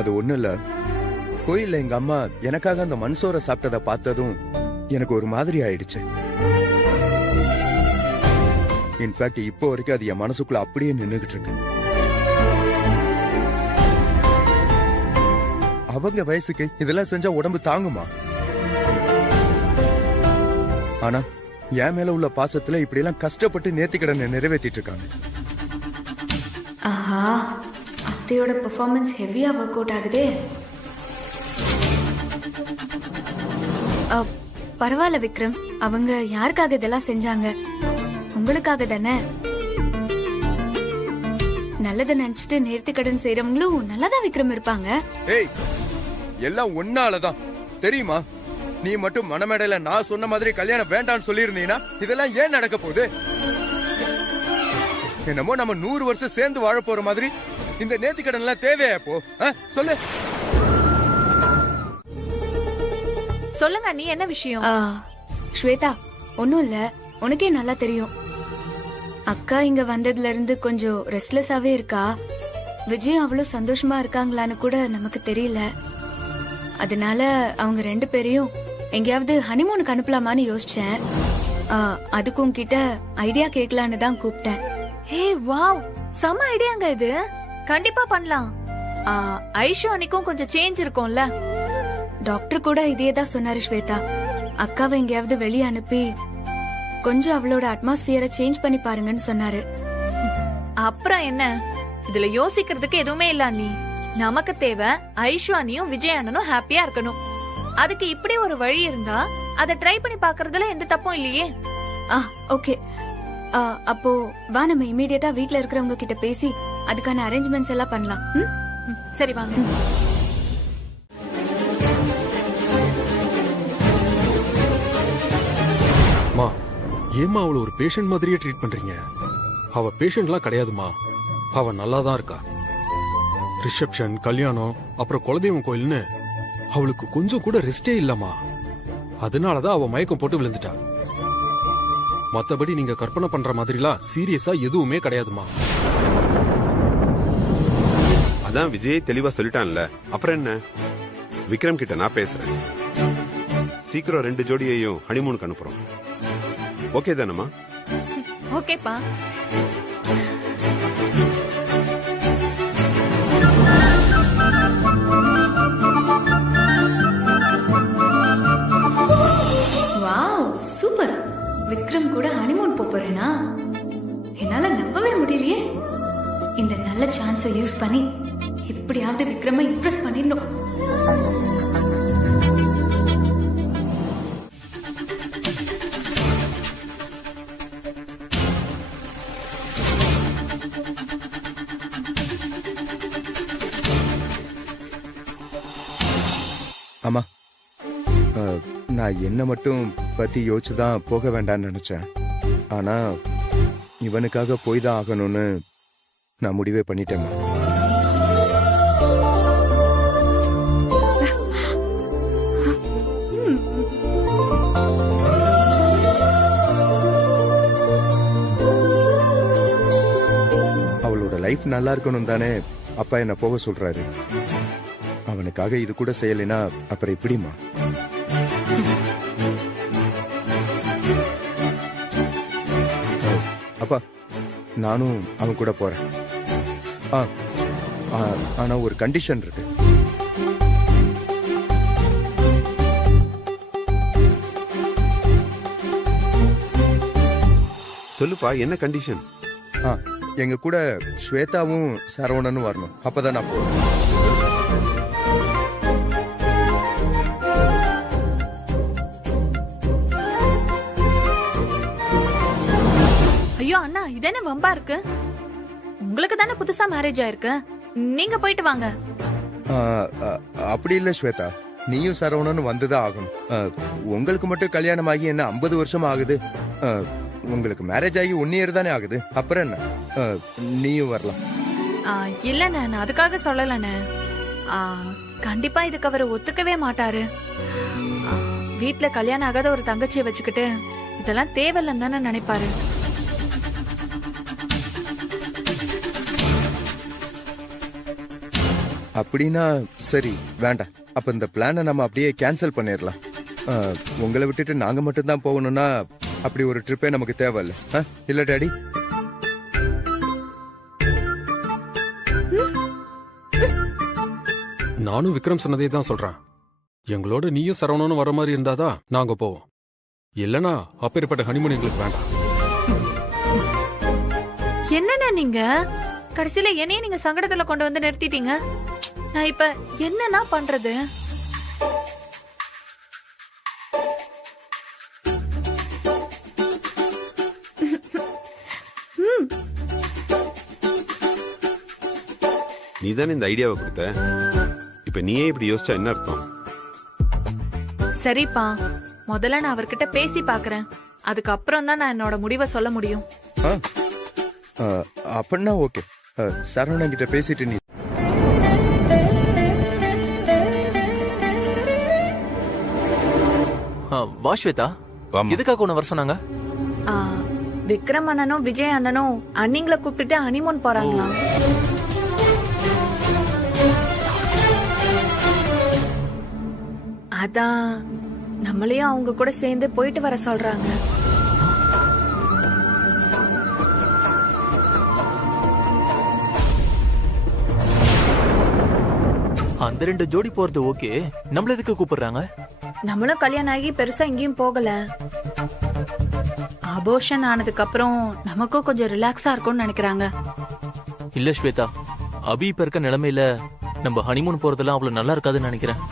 அது ஒண்ணும் இல்ல. கோயில்ல எங்க அம்மா எனக்காக அந்த மண்சோரை சாப்பிட்டதை பார்த்ததும் எனக்கு ஒரு மாதிரி ஆயிடுச்சு. இன்ஃபேக்ட் இப்போ வரைக்கும் அது என் மனசுக்குள்ள அப்படியே நின்னுகிட்டு இருக்கு. அவங்க வயசுக்கு இதெல்லாம் செஞ்சா உடம்பு தாங்குமா? ஆனா என் மேல உள்ள பாசத்துல இப்படி எல்லாம் கஷ்டப்பட்டு நேர்த்திக்கடனை நிறைவேற்றிட்டு இருக்காங்க. ஆஹா, அத்தையோட பெர்ஃபார்மன்ஸ் ஹெவியா ஒர்க் அவுட் ஆகுதே. பரவாயில்ல விக்ரம், அவங்க யாருக்காக இதெல்லாம் செஞ்சாங்க? உங்களுக்காக தானே. நல்லதை நினைச்சிட்டு நேர்த்திக்கடன் செய்யறவங்களும் நல்லாதான் விக்ரம் இருப்பாங்க. ஏய், எல்லாம் ஒன்னாலதான் தெரியுமா? நீ மட்டும் மனமேடையில நான் சொன்ன மாதிரி கல்யாணம் வேண்டான்னு சொல்லி இருந்தீங்கன்னா இதெல்லாம் ஏன் நடக்க போகுது? என்னமோ நம்ம 100 வருஷம் சேர்ந்து வாழ போற மாதிரி இந்த நேர்த்திக்கடன் எல்லாம் தேவையா போ? சொல்லு. சொல்லுங்க, நீ என்ன விஷயம்? ஸ்வேதா, ஒன்னும் இல்ல, உனக்கே நல்லா தெரியும். அக்கா இங்க வந்ததுல இருந்து கொஞ்சம் ரெஸ்ட்லெஸ்ஸாவே இருக்கா. விஜய் அவ்வளவு சந்தோஷமா இருக்காங்களான்னு கூட நமக்கு தெரியல. அதனால அவங்க 2 பேரையும் எங்கேயாவது ஹனிமூனுக்கு அனுப்பலாமான்னு யோசிச்சேன். அதுக்கும் கிட்ட ஐடியா கேட்கலான்னு தான் கூப்பிட்டேன். ஹே வாவ், செம ஐடியாங்க இது. கண்டிப்பா பண்ணலாம். ஐஷு அன்னைக்கும் கொஞ்சம் சேஞ்ச் இருக்கும்ல. டாக்டர் கூட இதே தான் சொன்னாரு ஸ்வேதா. அக்காவை எங்கேயாவது வெளியே அனுப்பி கொஞ்சம் அவளோட அட்மாஸ்பியரை சேஞ்ச் பண்ணி பாருங்கன்னு சொன்னாரு. அப்புறம் என்ன, இதுல யோசிக்கிறதுக்கு எதுவுமே இல்ல. நீ நமக்கு தேவை ஐஷு அண்ணியும் விஜய் அண்ணனும் ஹாப்பியா இருக்கணும். அதுக்கு இப்படி ஒரு வழி இருந்தா அதை ட்ரை பண்ணி பாக்குறதுல எந்த தப்பும் இல்லையே. ஓகே, அப்போ வா நம்ம இமீடியட்டா வீட்ல இருக்கிறவங்க கிட்ட பேசி அதுக்கான அரேஞ்ச்மெண்ட்ஸ் எல்லாம் பண்ணலாம். சரி வாங்க. ஏமா அவளை ஒரு பேஷண்ட் மாதிரியே ட்ரீட் பண்றீங்க? அவ பேஷண்ட்லாம் கிடையாதுமா, அவ நல்லா தான் இருக்கா. ரிசப்ஷன், கல்யாணம், அப்புறம் குலதெய்வம் கோயில்னு அவளுக்கு கொஞ்சம் கூட ரெஸ்டே இல்லம்மா. அதனாலதான் அவ மயக்கம் போட்டு விழுந்துட்டா. மத்தபடி நீங்க கற்பனை பண்ற மாதிரிலாம் சீரியஸா எதுவுமே கிடையாதுமா. அதான் விஜய் தெளிவா சொல்லிட்டான்ல, அப்புறம் என்ன? விக்ரம் கிட்ட நான் பேசுறேன். சீக்கிரம் 2 ஜோடியையும் ஹனிமூனுக்கு அனுப்புறோம். ஓகே தானம்மா? ஓகேப்பா. போறேனா? என்னால நம்பவே முடியலையே. இந்த நல்ல சான்ஸை யூஸ் பண்ணி எப்படியாவது விக்ரம இம்ப்ரெஸ் பண்ணிடணும். ஆமா, நான் என்ன மட்டும் பத்தி யோசிச்சுதான் போக வேண்டாம்னு நினைச்சேன். ஆனா இவனுக்காக போய் தான் ஆகணும்னு நான் முடிவே பண்ணிட்டேன். அவளோட லைஃப் நல்லா இருக்கணும் தானே அப்பா என்ன போக சொல்றாரு. அவனுக்காக இது கூட செய்யலைன்னா அப்புறம் எப்படிமா? அப்பா, நானும் அவன் கூட போறேன். ஆனா ஒரு கண்டிஷன் இருக்கு. சொல்லுப்பா, என்ன கண்டிஷன்? எங்க கூட ஸ்வேதாவும் சரவணனும் வரணும். அப்பதான் நான் போறேன். ஐயோ அண்ணா, இதென்ன வம்பா இருக்கு? உங்களுக்கு தானே புதுசா மேரேஜ் ஆயிருக்கு, நீங்க போயிட்டு வாங்க. அப்படி இல்ல ஸ்வேதா, நீயும் சரவணனும் வந்துதான் ஆகணும். உங்களுக்கு மட்டும் கல்யாணம் ஆகி என்ன 50 வருஷம் ஆகுது? உங்களுக்கு மேரேஜ் ஆகி 1 இயர் தானே ஆகுது. அப்புறம் என்ன, நீயும் வரலாம். இல்லண்ணே, நான் அதுக்காக சொல்லலண்ணே. கண்டிப்பா இதுக்கு அவர் ஒத்துக்கவே மாட்டாரு. வீட்டுல கல்யாணம் ஆகாத ஒரு தங்கச்சியை வச்சுக்கிட்டு இதெல்லாம் தேவையில்லைன்னு தானே நினைப்பாரு. அப்படின்னா சரி, வேண்டாம். அப்ப இந்த பிளானை நம்ம அப்படியே கேன்சல் பண்ணிடலாம். உங்களை விட்டுட்டு நாங்க மட்டும்தான் போகணும்னா அப்படி ஒரு ட்ரிப்பே நமக்கு தேவையில்ல. இல்ல டாடி? நானும் விக்ரம் சொன்னதே தான் சொல்றேன். எங்களோட நீயும் சரவணனும் வர மாதிரி இருந்தாதான் நாங்க போவோம். இல்லனா அப்பேற்பட்ட ஹனிமூன் எங்களுக்கு வேண்டாம். என்னன்னா நீங்க கடைசியில என்னைய நீங்க சங்கடத்துல கொண்டு வந்து நிறுத்திட்டீங்க. நான் இப்ப என்னன்னா பண்றது? நீதானே இந்த ஐடியாவை கொடுத்த. இப்ப நீயே இப்படி யோசிச்சா என்ன அர்த்தம்? சரிப்பா, முதல்ல நான் அவர்கிட்ட பேசி பாக்குறேன். அதுக்கப்புறம் தான் நான் என்னோட முடிவை சொல்ல முடியும். அப்படின்னா ஓகே. சரவணன் கிட்ட பேசிட்டு நீ வா ஸ்வேதா, எதுக்காக உன்னை வர சொன்னாங்க? விக்ரம் அண்ணனும் விஜய் அண்ணனும் அண்ணிங்களை கூப்பிட்டுட்டு ஹனிமூன் போறாங்களாம். அதான் நம்மளையும் அவங்க கூட சேர்ந்து போயிட்டு வர சொல்றாங்க. அந்த 2 ஜோடி போறது ஓகே, நம்மள எதுக்கு கூப்பிடுறாங்க? நம்மளும் கல்யாணம் ஆகி பெருசா எங்கேயும் போகல. அபோஷன் ஆனதுக்கு அப்புறம் நமக்கும் கொஞ்சம் ரிலாக்ஸா இருக்கும்னு நினைக்கிறாங்க. இல்ல ஸ்வேதா, அபி இப்ப இருக்க நிலைமையில நம்ம ஹனிமூன் போறதெல்லாம் அவ்வளவு நல்லா இருக்காதுன்னு நினைக்கிறேன்.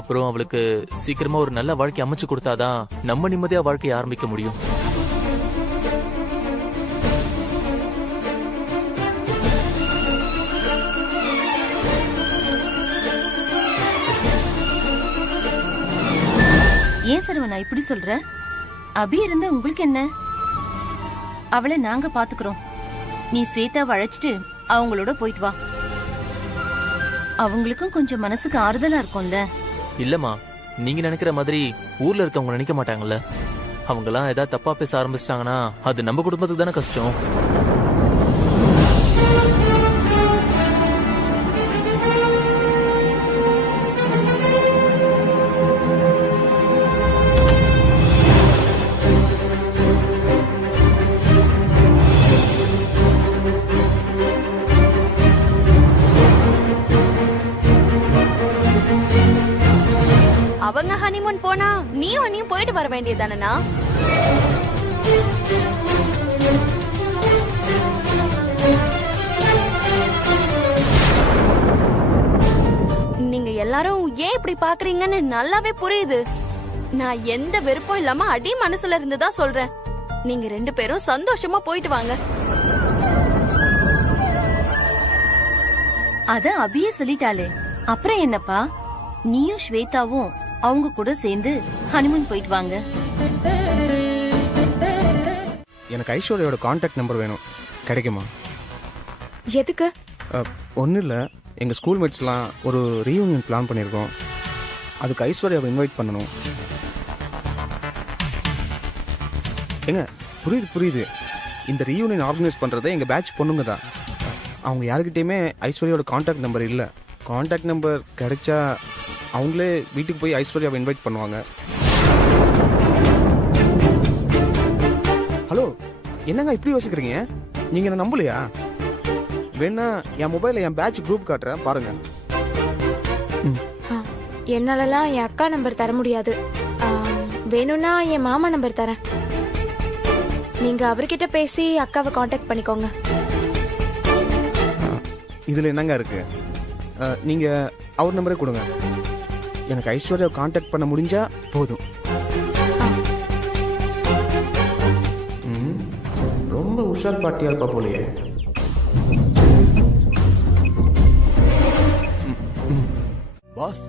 அப்புறம் அவளுக்கு சீக்கிரமா ஒரு நல்ல வாழ்க்கை அமைச்சு கொடுத்தாதான் நம்ம நிம்மதியா வாழ்க்கையை ஆரம்பிக்க முடியும். ஏன் சரவணா இப்படி சொல்ற? அபி இருந்த உங்களுக்கு என்ன? அவளை நாங்க பாத்துக்கிறோம். நீ ஸ்வேதாவை அழைச்சிட்டு அவங்களோட போயிட்டு வா. அவங்களுக்கும் கொஞ்சம் மனசுக்கு ஆறுதலா இருக்கும்ல. இல்லம்மா, நீங்க நினைக்கிற மாதிரி ஊர்ல இருக்கவங்க நினைக்க மாட்டாங்கல்ல. அவங்கெல்லாம் ஏதாவது தப்பா பேச ஆரம்பிச்சிட்டாங்கன்னா அது நம்ம குடும்பத்துக்கு தானே கஷ்டம். அவங்க ஹனிமூன் போனா நீயும் போயிட்டு வர வேண்டியதானண்ணா? நீங்க எல்லாரும் ஏன் இப்படி பாக்குறீங்கன்னு நல்லாவே புரியுது. நான் எந்த வெறுப்பும் இல்லாம அடி மனசுல இருந்துதான் சொல்றேன். நீங்க 2 பேரும் சந்தோஷமா போயிட்டு வாங்க. அத அபியே சொல்லிட்டாளே, அப்புறம் என்னப்பா? நீயும் ஸ்வேதாவும் அவங்க கூட சேர்ந்து ஹனிமூன் போயிட்டு வாங்க. எனக்கு ஐஸ்வர்யாவோட கான்டாக்ட் நம்பர் வேணும், கிடைக்குமா? எதுக்கு? ஒன்றும் இல்லை, எங்கள் ஸ்கூல் மேட்ஸ்லாம் ஒரு ரீயூனியன் பிளான் பண்ணியிருக்கோம். அதுக்கு ஐஸ்வர்யாவை இன்வைட் பண்ணணும். ஏங்க புரியுது. இந்த ரீயூனியன் ஆர்கனைஸ் பண்ணுறதே எங்கள் பேட்ச் பொண்ணுங்க தான். அவங்க யாருக்கிட்டேயுமே ஐஸ்வர்யாவோட கான்டாக்ட் நம்பர் இல்லை. கான்டாக்ட் நம்பர் கிடைச்சா அவங்களே வீட்டுக்கு போய் ஐஸ்வர்யாவை இன்வைட் பண்ணுவாங்க. ஹலோ, என்னங்க இப்படி யோசிக்கிறீங்க? நீங்கள் என்ன நம்பலையா? வேணா என் மொபைலில் என் பேட்ச் குரூப் காட்டுறேன், பாருங்க. என்னாலலாம் என் அக்கா நம்பர் தர முடியாது. வேணும்னா என் மாமா நம்பர் தரேன். நீங்க அவர்கிட்ட பேசி அக்காவை காண்டாக்ட் பண்ணிக்கோங்க. இதுல என்னங்க இருக்கு? நீங்க அவர் நம்பரே கொடுங்க. எனக்கு ஐஸ்வர்யாவை காண்டாக்ட் பண்ண முடிஞ்சா போதும். ரொம்ப உஷார் பாட்டியா இருப்பா போலயே. பாஸ்,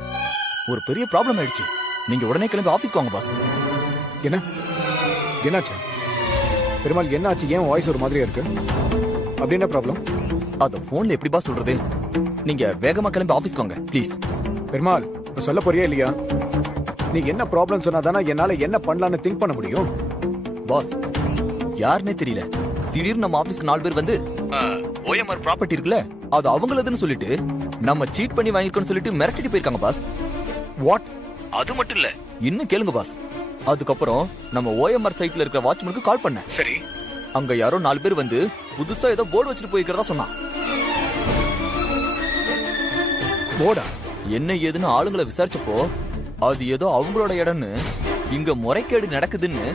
ஒரு பெரிய ப்ராப்ளம் ஆயிடுச்சு. நீங்க உடனே கிளம்பி ஆபீஸ்க்கு வாங்க பாஸ். என்னாச்சு பெருமாள்? என்னாச்சு? ஏன் வாய்ஸ் ஒரு மாதிரியா இருக்கு? அப்படி என்ன ப்ராப்ளம்? அத போன்ல எப்படி பாஸ் சொல்றது? நீங்க வேகமா கிளம்பி ஆபீஸ்க்கு வாங்க ப்ளீஸ். பெருமாள், சொல்ல போறியா இல்லையா? நீ என்ன ப்ராப்ளம் சொன்னாதானே என்னால என்ன பண்ணலாம்னு திங்க் பண்ண முடியும். பாஸ், யாருன்னே தெரியல, திடீர்னு நம்ம ஆபீஸ்க்கு 4 பேர் வந்து OMR ப்ராப்பர்ட்டி இருக்குல்ல, அது அவங்களதுன்னு சொல்லிட்டு நம்ம சீட் பண்ணி வாங்கிருக்கோம்னு சொல்லிட்டு மிரட்டிட்டு போயிருக்காங்க பாஸ். வாட்? அது மட்டும் இல்ல, இன்னும் கேளுங்க பாஸ். அதுக்கப்புறம் நம்ம OMR சைட்ல இருக்கிற வாட்ச்மேனுக்கு கால் பண்ணேன். சரி, அங்க யாரோ 4 பேர் வந்து புதுசா ஏதோ போர்டு வச்சுட்டு போயிருக்கிறதா சொன்னான். போர்டா? என்ன ஏதுன்னு ஆளுங்களை விசாரிச்சப்போ அது ஏதோ அவங்களோட இடம்னு, இங்க முறைகேடு நடக்குதுன்னு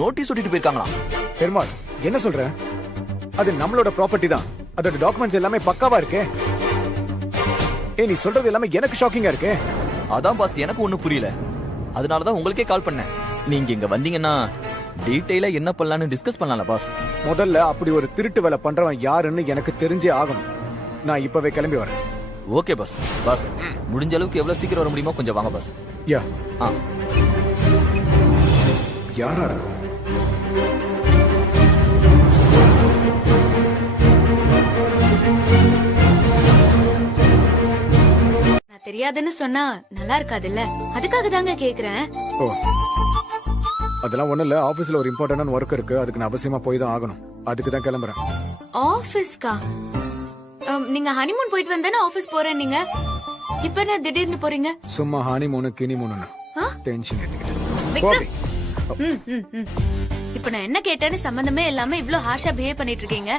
நோட்டீஸ் ஒட்டிட்டு போயிருக்காங்களாம். பெருமாள், என்ன சொல்ற? அது நம்மளோட ப்ராப்பர்ட்டி தான். அதோட டாக்குமெண்ட்ஸ் எல்லாமே பக்காவா இருக்கு. நீ சொல்றது எல்லாமே எனக்கு ஷாக்கிங்கா இருக்கு. அதான் பாஸ், எனக்கு ஒண்ணும் புரியல. அதனாலதான் உங்களுக்கே கால் பண்ணேன். நீங்க இங்க வந்தீங்கன்னா டீடைலா என்ன பண்ணலாம்னு டிஸ்கஸ் பண்ணலாம் பாஸ். முதல்ல அப்படி ஒரு திருட்டு வேலை பண்றவன் யாருன்னு எனக்கு தெரிஞ்சே ஆகணும். நான் இப்பவே கிளம்பி வரேன். Okay pass. பாஸ், முடிஞ்ச அளவுக்கு எவ்வளவு சீக்கிரம் வர முடியுமோ கொஞ்சம் வாங்க பாஸ். யா. யாரா இருக்கும்? நான் தெரியாதுன்னு சொன்னா நல்லா இருக்காதுல்ல, அதுக்காக தாங்க கேக்குறேன். ஓ, அதெல்லாம் ஒண்ணு இல்ல. ஆபீஸ்ல ஒரு இம்பார்ட்டன்டான ஒர்க் இருக்கு, அதுக்கு நான் அவசியமா போய் தான் ஆகணும். அதுக்கு தான் கிளம்புறேன். ஆபீஸ்க்கா? நீங்க ஹனிமூன் போயிட்டு வந்தானே ஆபீஸ் போறேன் நீங்க. இப்ப என்ன திடீர்னு போறீங்க? சும்மா ஹனிமூனு கினிமூனு டென்ஷன் ஏத்திக்கிட்டு. இப்ப நான் என்ன கேட்டேன்னு சம்பந்தமே இல்லாம இவ்ளோ ஹார்ஷா பிஹேவ் பண்ணிட்டு இருக்கீங்க.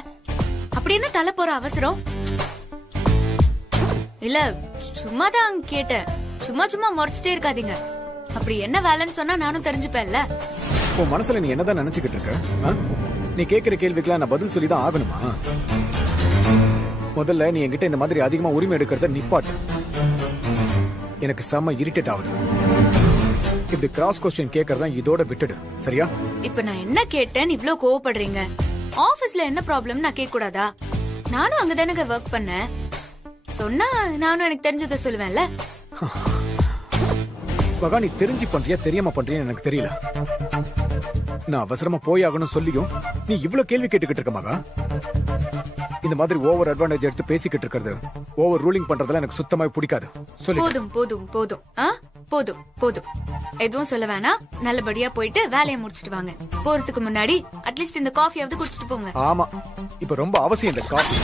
அப்படி என்ன தலை போற அவசரம்? இல்ல, சும்மா தான் கேட்டேன். சும்மா முறைச்சிட்டே இருக்காதீங்க. அப்படி என்ன வேலைன்னு சொன்னா நானும் தெரிஞ்சுப்பேன்ல. உன் மனசுல நீ என்னதான் நினைச்சுக்கிட்டு இருக்க? நீ கேக்குற கேள்விக்கெல்லாம் நான் பதில் சொல்லிதான் ஆகணுமா? முதல்ல நீ என்கிட்ட இந்த மாதிரி அதிகமா உரிமை எடுக்கிறத நிப்பாட்டு. எனக்கு செம்ம இரிட்டேட் ஆகுது. இப்படி கிராஸ் கொஸ்டின் கேக்குறதா இதோட விட்டுடு, சரியா? இப்ப நான் என்ன கேட்டேன்னு இவ்ளோ கோவப்படுறீங்க? ஆபீஸ்ல என்ன ப்ராப்ளம் நான் கேட்க கூடாதா? நானும் அங்கதானங்க ஒர்க் பண்ணேன். சொன்னா நானும் எனக்கு தெரிஞ்சதை சொல்லுவேன்ல. மகா, நீ தெரிஞ்சு பண்றியா தெரியாம பண்றியா எனக்கு தெரியல. நான் அவசரமா போய் ஆகணும் சொல்லியும் நீ இவ்வளவு கேள்வி கேட்டுக்கிட்டு இருக்க மகா. இந்த மாதிரி ஓவர் அட்வான்டேஜ் எடுத்து பேசிக்கிட்டு இருக்கிறது, ஓவர் ரூலிங் பண்றதெல்லாம் எனக்கு சுத்தமா பிடிக்காது. சொல்லு. போதும் போதும் போதும். போதும் போதும். எதுவும் சொல்ல வேணாம். நல்லபடியா போயிட்டு வேலையை முடிச்சிட்டு வாங்க. போறதுக்கு முன்னாடி அட்லீஸ்ட் இந்த காஃபியாவது குடிச்சிட்டு போங்க. ஆமா, இப்ப ரொம்ப அவசியம் இந்த காஃபி.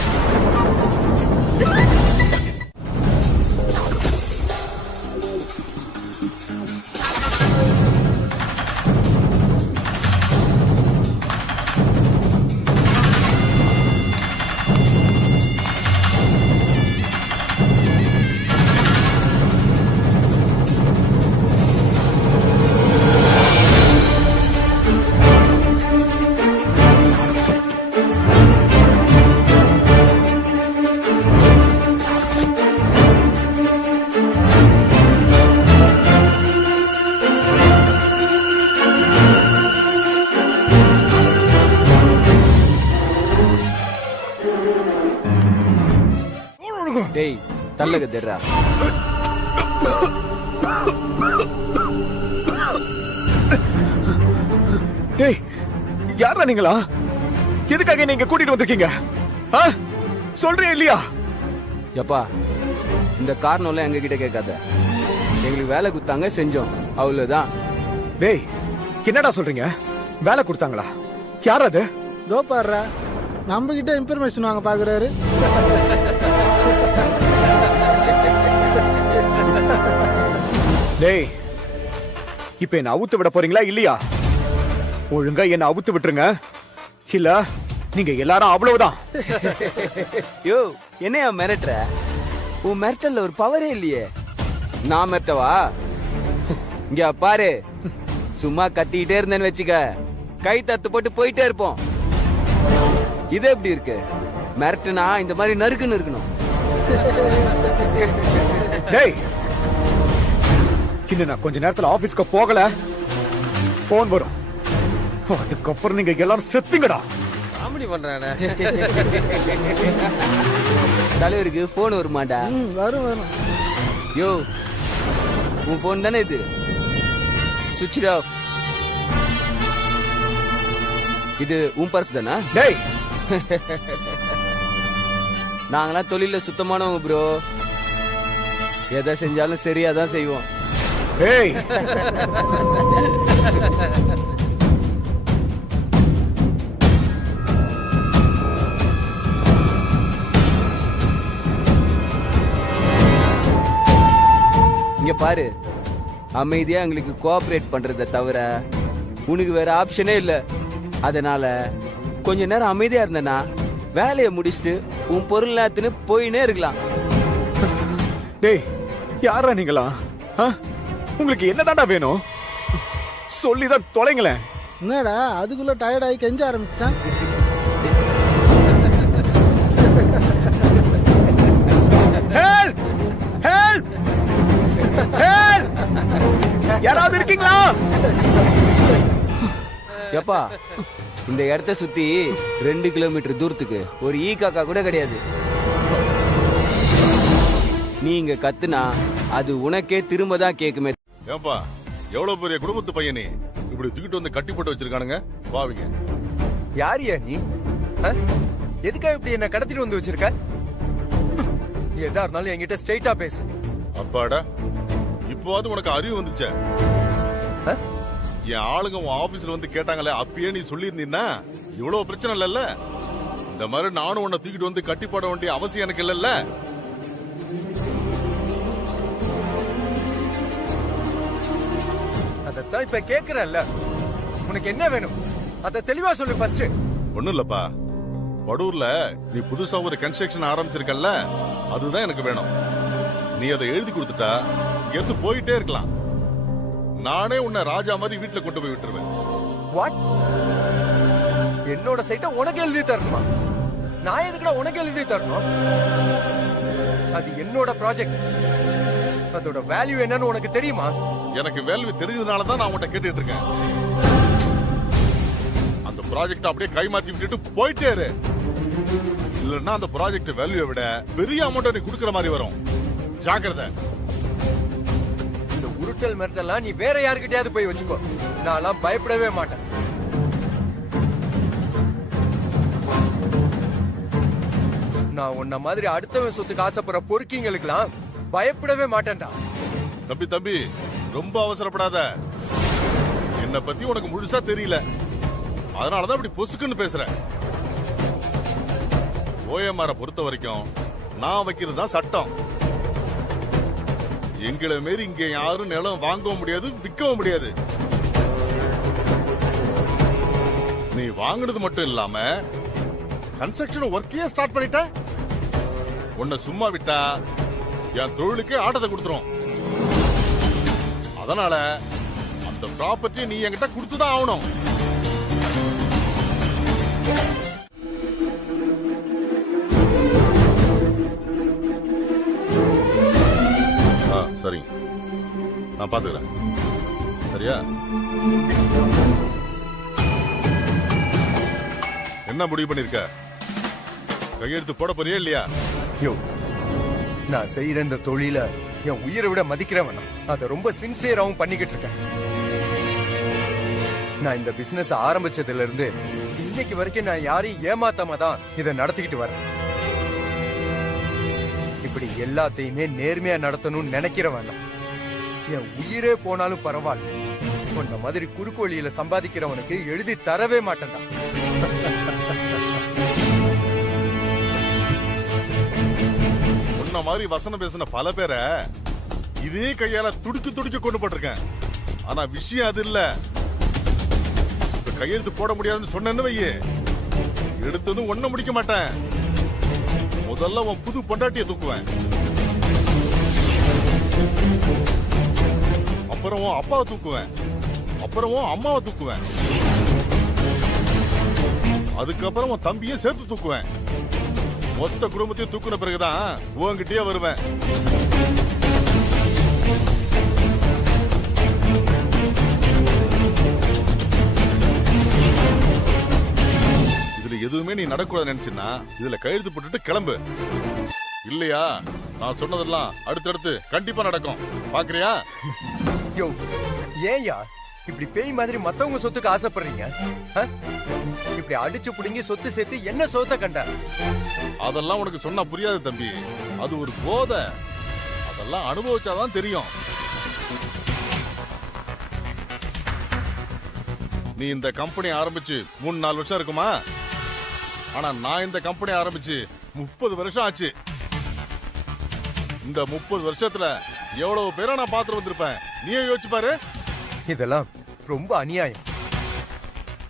தள்ளக தெர்றா. டேய், யாரா நீங்களா? எதுக்காக நீங்க கூட்டிட்டு வந்திருக்கீங்க? சொல்றீங்க இல்லையா? எப்பா இந்த காரணம்லாம் எங்க கிட்ட கேட்காத. எங்களுக்கு வேலை கொடுத்தாங்க, செஞ்சோம், அவ்வளவுதான். டேய், என்னடா சொல்றீங்க? வேலை கொடுத்தாங்களா? யார் அது? தோ பாரு, நம்ம கிட்ட இன்ஃபர்மேஷன் வாங்க பாக்குறாரு. டேய், இப்ப என்ன அவுத்து விட போறீங்களா இல்லையா? ஒழுங்கா என்ன அவுத்து விட்டுருங்க, இல்ல நீங்க எல்லாரும் அவ்வளவுதான். யோ, என்னையா மிரட்டுற? உன் மிரட்டல்ல ஒரு பவரே இல்லையே. நான் மிரட்டவா? இங்க பாரு, சும்மா கத்திக்கிட்டே இருந்தேன்னு வச்சுக்க, கை தத்து போட்டு போயிட்டே இருப்போம். இது எப்படி இருக்கு? மிரட்டுனா இந்த மாதிரி நறுக்குன்னு இருக்கணும். டேய், இன்னும் நான் கொஞ்ச நேரத்துல ஆபீஸ்க்கு போகல, போன் வரும். அதுக்கப்புறம் நீங்க எல்லாரும் செத்துங்கடா. காமெடி பண்றானே. தலைவருக்கு போன் வருமாடா? வரும் வரும். யோ, உன் போன் தானே இது? சுவிட்ச் ஆஃப். இது உன் பர்ஸ் தானா? டேய், நாங்களாம் தொழில சுத்தமானவங்க ப்ரோ. எதை செஞ்சாலும் சரியாதான் செய்வோம். டேய், இங்க பாரு, அமைதியா எங்களுக்கு கோஆபரேட் பண்றத தவிர உனக்கு வேற ஆப்ஷனே இல்ல. அதனால கொஞ்ச நேரம் அமைதியா இருந்தனா வேலையை முடிச்சுட்டு உன் பொருள் எல்லாத்துன்னு போயினே இருக்கலாம். டேய், யாரா நீங்களா? உங்களுக்கு என்னதான்டா வேணும்? சொல்லிதான் தொலைங்களேன். என்னடா அதுக்குள்ள டயர்ட் ஆகி கெஞ்ச ஆரம்பிச்சிட்டான். ஹெல்ப்! ஹெல்ப்! ஹெல்ப்! யாராவது இருக்கீங்களா? எப்பா, இந்த இடத்த சுத்தி 2 கிலோமீட்டர் தூரத்துக்கு ஒரு ஈ காக்கா கூட கிடையாது. நீ இங்க கத்துனா அது உனக்கே திரும்ப தான் கேக்குமே. ஏன்பா, எவ்வளவு பெரிய குடும்பத்து பையனே இப்படி தூக்கிட்டு வந்து கட்டி போட்டு வச்சிருக்கானுங்க பாவிங்க. யாரியா நீ? எதுக்காக இப்படி என்ன கடத்திட்டு வந்து வச்சிருக்க? எதா இருந்தாலும் என்கிட்ட ஸ்ட்ரைட்டா பேசு. அப்பாடா, இப்போவாது உனக்கு அறிவு வந்துச்சே. என் ஆளுங்க உன் ஆபீஸ்ல வந்து கேட்டாங்களே, அப்பயே நீ சொல்லியிருந்தீன்னா இவ்வளவு பிரச்சனை இல்லல்ல. இந்த மாதிரி நானும் உன்னை தூக்கிட்டு வந்து கட்டி போட வேண்டிய அவசியம் எனக்கு இல்லல்ல. அதத்தான் இப்ப கேக்குறல்ல. உனக்கு என்ன வேணும்? அத தெளிவா சொல்லு ஃபர்ஸ்ட். ஒண்ணும் இல்லப்பா, படூர்ல நீ புதுசா ஒரு கன்ஸ்ட்ரக்ஷன் ஆரம்பிச்சிருக்கல்ல, அதுதான் எனக்கு வேணும். நீ அதை எழுதி கொடுத்துட்டா இங்க இருந்து போயிட்டே இருக்கலாம். நானே உன்னை ராஜா மாதிரி வீட்டுல கொண்டு போய் விட்டுருவேன். வாட்? என்னோட சைட்ட உனக்கு எழுதி தரணுமா? நான் எதுக்குடா உனக்கு எழுதி தரணும்? அது என்னோட ப்ராஜெக்ட். அதோட வேல்யூ என்னன்னு உனக்கு தெரியுமா? எனக்கு வேல்யூ தெரிஞ்சதுனால தான் நான் உன்கிட்ட கேட்டுட்டு இருக்கேன். அந்த ப்ராஜெக்ட் அப்படியே கைமாத்தி விட்டுட்டு போயிட்டே இரு. இல்லன்னா அந்த ப்ராஜெக்ட் வேல்யூவை விட பெரிய அமௌண்ட் நீ குடுக்கற மாதிரி வரும். ஜாக்கிரதை. இந்த உருட்டல் மிரட்டலாம் நீ வேற யாருக்கிட்டயாவது போய் வச்சுக்கோ. நான்லாம் பயப்படவே மாட்டேன். நான் உன்ன மாதிரி அடுத்தவன் சொத்துக்கு ஆசைப்படுற பொறுக்கிங்களுக்கெல்லாம் பயப்படவே மாட்டேன்டா. தம்பி தம்பி, ரொம்ப அவசரப்படாத. என்ன பத்தி உனக்கு முழுசா தெரியல, அதனாலதான் இப்படி பொசுக்குன்னு பேசுறேன். ஓஎம்ஆரை பொறுத்த வரைக்கும் நான் வைக்கிறது தான் சட்டம். எங்களை மாரி இங்க யாரும் நிலம் வாங்கவும் முடியாது, விற்கவும் முடியாது. நீ வாங்கினது மட்டும் இல்லாம கன்ஸ்ட்ரக்ஷன் ஒர்க்கையே ஸ்டார்ட் பண்ணிட்ட. உன்னை சும்மா விட்டா என் தொழிலுக்கு ஆட்டத்தை கொடுத்துரும். அதனால அந்த ப்ராப்பர்ட்டி நீ என்கிட்ட கொடுத்துதான் ஆகணும். சரி, நான் பாத்துக்கிறேன். சரியா? என்ன முடிவு பண்ணிருக்க? கையெழுத்து போட போறியா இல்லையா? யோ, நான் செய்யற இந்த தொழில என் உயிரை விட மதிக்கிறவன். அதை ரொம்ப சின்சியராவும் பண்ணிக்கிட்டு இருக்கேன். நான் இந்த பிசினஸ் ஆரம்பிச்சதுல இருந்து இன்னைக்கு வரைக்கும் நான் யாரையும் ஏமாத்தாம தான் இதை நடத்திக்கிட்டு வரேன். இப்படி எல்லாத்தையுமே நேர்மையா நடத்தணும்னு நினைக்கிறவன். என் உயிரே போனாலும் பரவாயில்ல, உன்ன மாதிரி குறுக்கு வழியில சம்பாதிக்கிறவனுக்கு எழுதி தரவே மாட்டேன்டா. உன்ன மாதிரி வசனம் பேசின பல பேரை இதே கையால துடிக்க கொண்டு போட்டிருக்கேன். ஆனா விஷயம் அது இல்ல. கையெழுத்து போட முடியாதுன்னு சொன்னேன்னு வையே, எடுத்ததும் ஒண்ணு முடிக்க மாட்டேன். முதல்ல உன் புது பொண்டாட்டியை தூக்குவேன், அப்புறம் உன் அப்பாவை தூக்குவேன், அப்புறம் உன் அம்மாவை தூக்குவேன், அதுக்கப்புறம் உன் தம்பியை சேர்த்து தூக்குவேன். மொத்த குடும்பத்தையும் தூக்குன பிறகுதான் உன்கிட்டயே வருவேன். இதுல எதுவுமே நீ நடக்கூடாது நினைச்சுன்னா இதுல கையெழுத்து போட்டுட்டு கிளம்பு. இல்லையா நான் சொன்னதெல்லாம் அடுத்தடுத்து கண்டிப்பா நடக்கும். பாக்குறியா? யோ, ஏயா இப்படி பேய் மாதிரி மத்தவங்க சொத்துக்கு ஆசைப்படுறீங்க? இப்படி அடிச்சு புடிங்கி சொத்து சேர்த்து என்ன சொத்தை கண்ட? அதெல்லாம் உனக்கு சொன்னா புரியாது தம்பி. அது ஒரு போதை. அதெல்லாம் அனுபவிச்சாதான் தெரியும். நீ இந்த கம்பெனி ஆரம்பிச்சு 3-4 வருஷம் இருக்குமா? ஆனா நான் இந்த கம்பெனி ஆரம்பிச்சு 30 வருஷம் ஆச்சு. இந்த 30 வருஷத்துல எவ்வளவு பேரை நான் பாத்து வந்திருப்பேன். நீயே யோசிச்சு பாரு. இதெல்லாம் ரொம்ப அநியாயம்.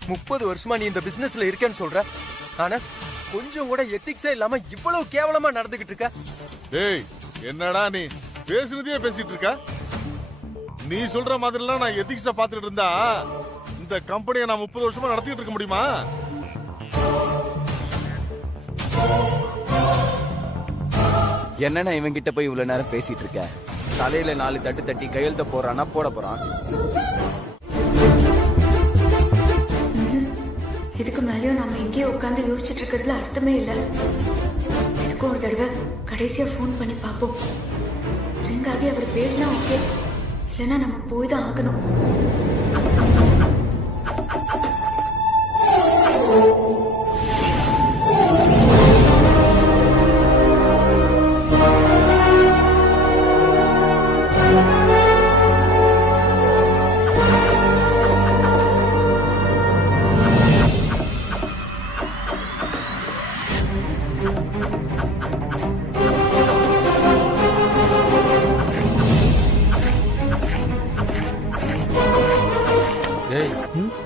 30 வருஷமா நீ இந்த பிசினஸ்ல இருக்கேன்னு சொல்ற, ஆனா கொஞ்சம் கூட எத்திக்ஸே இல்லாம இவ்வளவு கேவலமா நடந்துகிட்டு இருக்க. டேய், என்னடா நீ பேசுறதே பேசிட்டு இருக்க? நீ சொல்ற மாதிரிலாம் நான் எத்திக்ஸ பாத்துட்டு இருந்தா இந்த கம்பெனியை நான் 30 வருஷமா நடத்திட்டு இருக்க முடியுமா? என்னன்னா இவன் கிட்ட போய் இவ்வளவு நேரம் பேசிட்டு இருக்க? தலையில 4 தட்டு தட்டி கையெழுத்த போறானா போட போறான்? இதுக்கு மேலேயும் நம்ம இங்கேயே உட்காந்து யோசிச்சுட்டு இருக்கிறதுல அர்த்தமே இல்லை. இதுக்கும் ஒரு தடவை கடைசியா போன் பண்ணி பார்ப்போம். ரிங் ஆகி அவர் பேசினா ஓகே, இல்லைன்னா நம்ம போய் தான் ஆகணும்.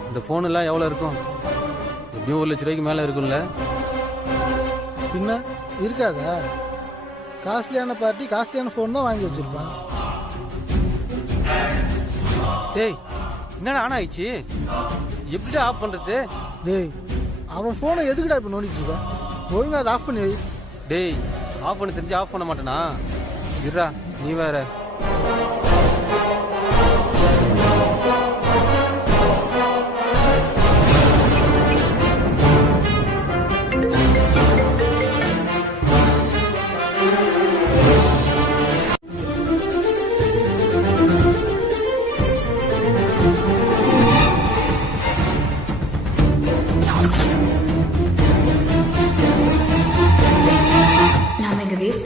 இந்த போன் எல்லாம் எவ்வளவு இருக்கும்? எப்படியும் 1 லட்ச ரூபாய்க்கு மேல இருக்கும்ல? பின்ன இருக்காதா? காஸ்ட்லியான பார்ட்டி காஸ்ட்லியான போன் தான் வாங்கி வச்சிருப்பான். டேய், என்னடா ஆன் ஆயிடுச்சு? எப்படி ஆஃப் பண்றது? டேய், அவன் போனை எதுக்குடா இப்ப நோண்டிட்டு இருக்க? ஒழுங்கா அதை ஆஃப் பண்ணி வை. டேய், ஆஃப் பண்ண தெரிஞ்சு ஆஃப் பண்ண மாட்டேனா? இருடா, நீ வேற.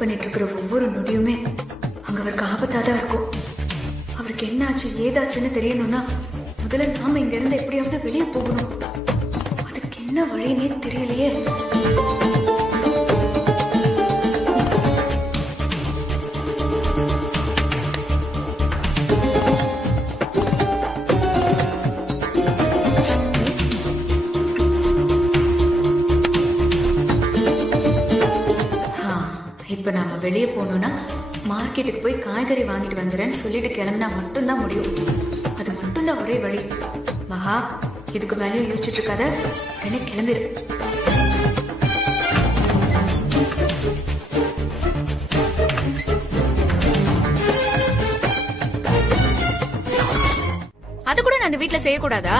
பண்ணிட்டு இருக்கிற ஒவ்வொரு நொடியுமே அங்க அவருக்கு ஆபத்தா தான் இருக்கும். அவருக்கு என்ன ஆச்சு ஏதாச்சுன்னு தெரியணும்னா முதல்ல நாம இங்க இருந்து எப்படியாவது வெளியே போகணும். அதுக்கு என்ன வழினே தெரியலையே. இப்ப நாம வெளியே போகணும்னா மார்க்கெட்டுக்கு போய் காய்கறி வாங்கிட்டு வந்துறேன்னு சொல்லிட்டு கிளம்பினா மட்டும்தான் முடியும். அது மட்டும்தான் ஒரே வழி. மகா, இதுக்கு மேலேயும் யோசிச்சுட்டு இருக்காத, உடனே கிளம்பிடு. அது கூட நான் அந்த வீட்டுல செய்யக்கூடாதா?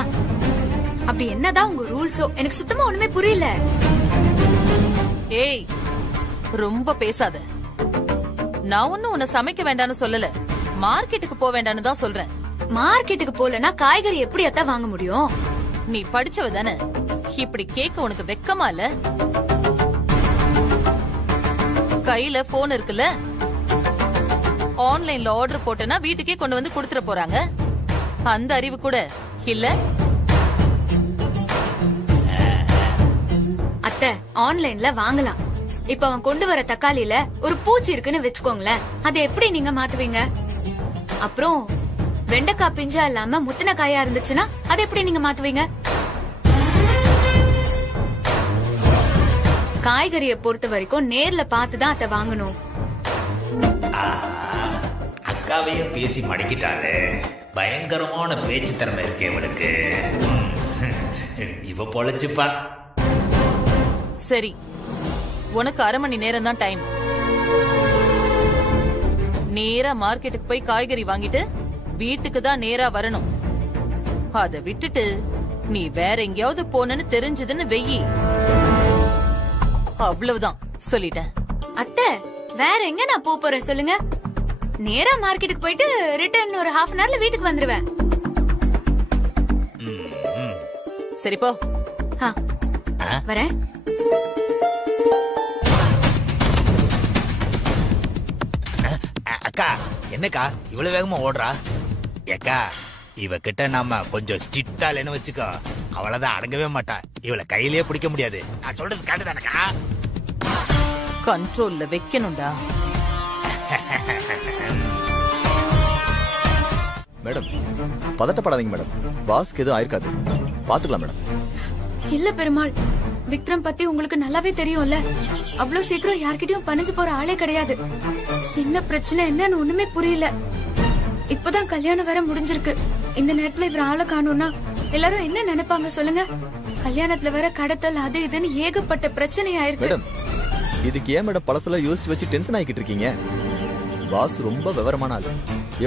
அப்படி என்னதான் உங்க ரூல்ஸோ எனக்கு சுத்தமா ஒண்ணுமே புரியல. ஏய், ரொம்ப பேசாத. நான் ஒன்னும் உன்னை சமைக்க வேண்டாம்னு சொல்லல, மார்க்கெட்டுக்கு போக வேண்டாம்னு தான் சொல்றேன். மார்க்கெட்டுக்கு போலனா காய்கறி எப்படி அத்தை வாங்க முடியும்? நீ படிச்சவ தானே, இப்படி கேட்க உனக்கு வெக்கமா இல்ல? கையில போன் இருக்குல்ல, ஆன்லைன்ல ஆர்டர் போட்டனா வீட்டுக்கே கொண்டு வந்து கொடுத்துட போறாங்க. அந்த அறிவு கூட இல்ல. அத்தை ஆன்லைன்ல வாங்கலாம். இப்ப அவன் கொண்டு வர தக்காளியில ஒரு பூச்சி இருக்குன்னு வெச்சுக்கோங்களேன், அதை எப்படி நீங்க மாத்துவீங்க? அப்புறம் வெண்டைக்காய் பிஞ்சா இல்லாம முத்தின காயா இருந்துச்சுன்னா அதை எப்படி நீங்க மாத்துவீங்க? காய்கறியை பொறுத்த வரைக்கும் நேர்ல பார்த்துதான் அத்தை வாங்கணும். அக்காவையே பேசி மடக்கிட்டாலே. பயங்கரமான பேச்சு திறமை இருக்கு இவளுக்கு. இவ பொழைச்சுப்பா. சரி, உனக்கு 1/2 மணி நேரம் தான் டைம். நேரா மார்க்கெட்டுக்கு போய் காய்கறி வாங்கிட்டு வீட்டுக்கு தான் நேரா வரணும். அத விட்டுட்டு நீ வேற எங்கேயாவது போனன்னு தெரிஞ்சதுன்னு வெயி. அவ்வளவுதான், சொல்லிட்டேன். அத்தை வேற எங்க நான் போறேன் சொல்லுங்க? நேரா மார்க்கெட்டுக்கு போயிட்டு ரிட்டர்ன் ஒரு 1/2 hourல வீட்டுக்கு வந்துருவேன். சரி போ. வரேன். அக்கா என்னக்கா இவ்வளவு வேகமா ஓடுறா? ஏக்கா இவகிட்ட நாம கொஞ்சம் ஸ்ட்ரிக்டா இல்லைன்னு வச்சுக்கோ, அவளதான் அடங்கவே மாட்டா. இவளை கையிலேயே பிடிக்க முடியாது. நான் சொல்றது கேட்டுதானக்கா? கண்ட்ரோல்ல வைக்கணும்டா. மேடம் பதட்டப்படாதீங்க மேடம், பாஸ்க்கு எதுவும் ஆயிருக்காது, பாத்துக்கலாம் மேடம். இல்ல பெருமாள், விக்ரம் பத்தி உங்களுக்கு நல்லாவே தெரியும்ல. அவ்வளவு சீக்கிரம் யார்கிட்டயும் பணிஞ்சு போற ஆளே கிடையாது. என்ன பிரச்சனை என்னன்னு ஒண்ணுமே புரியல. இப்பதான் கல்யாணம் வேற முடிஞ்சிருக்கு. இந்த நேரத்துல இவர் ஆளை காணும்னா எல்லாரும் என்ன நினைப்பாங்க சொல்லுங்க? கல்யாணத்துல வேற கடத்தல் அது இதுன்னு ஏகப்பட்ட பிரச்சனை ஆயிருக்கு. மேடம் இதுக்கு ஏன் மேடம் பழசெல்லாம் யோசிச்சு வச்சு டென்ஷன் ஆகிட்டு இருக்கீங்க? பாஸ் ரொம்ப விவரமான ஆளு.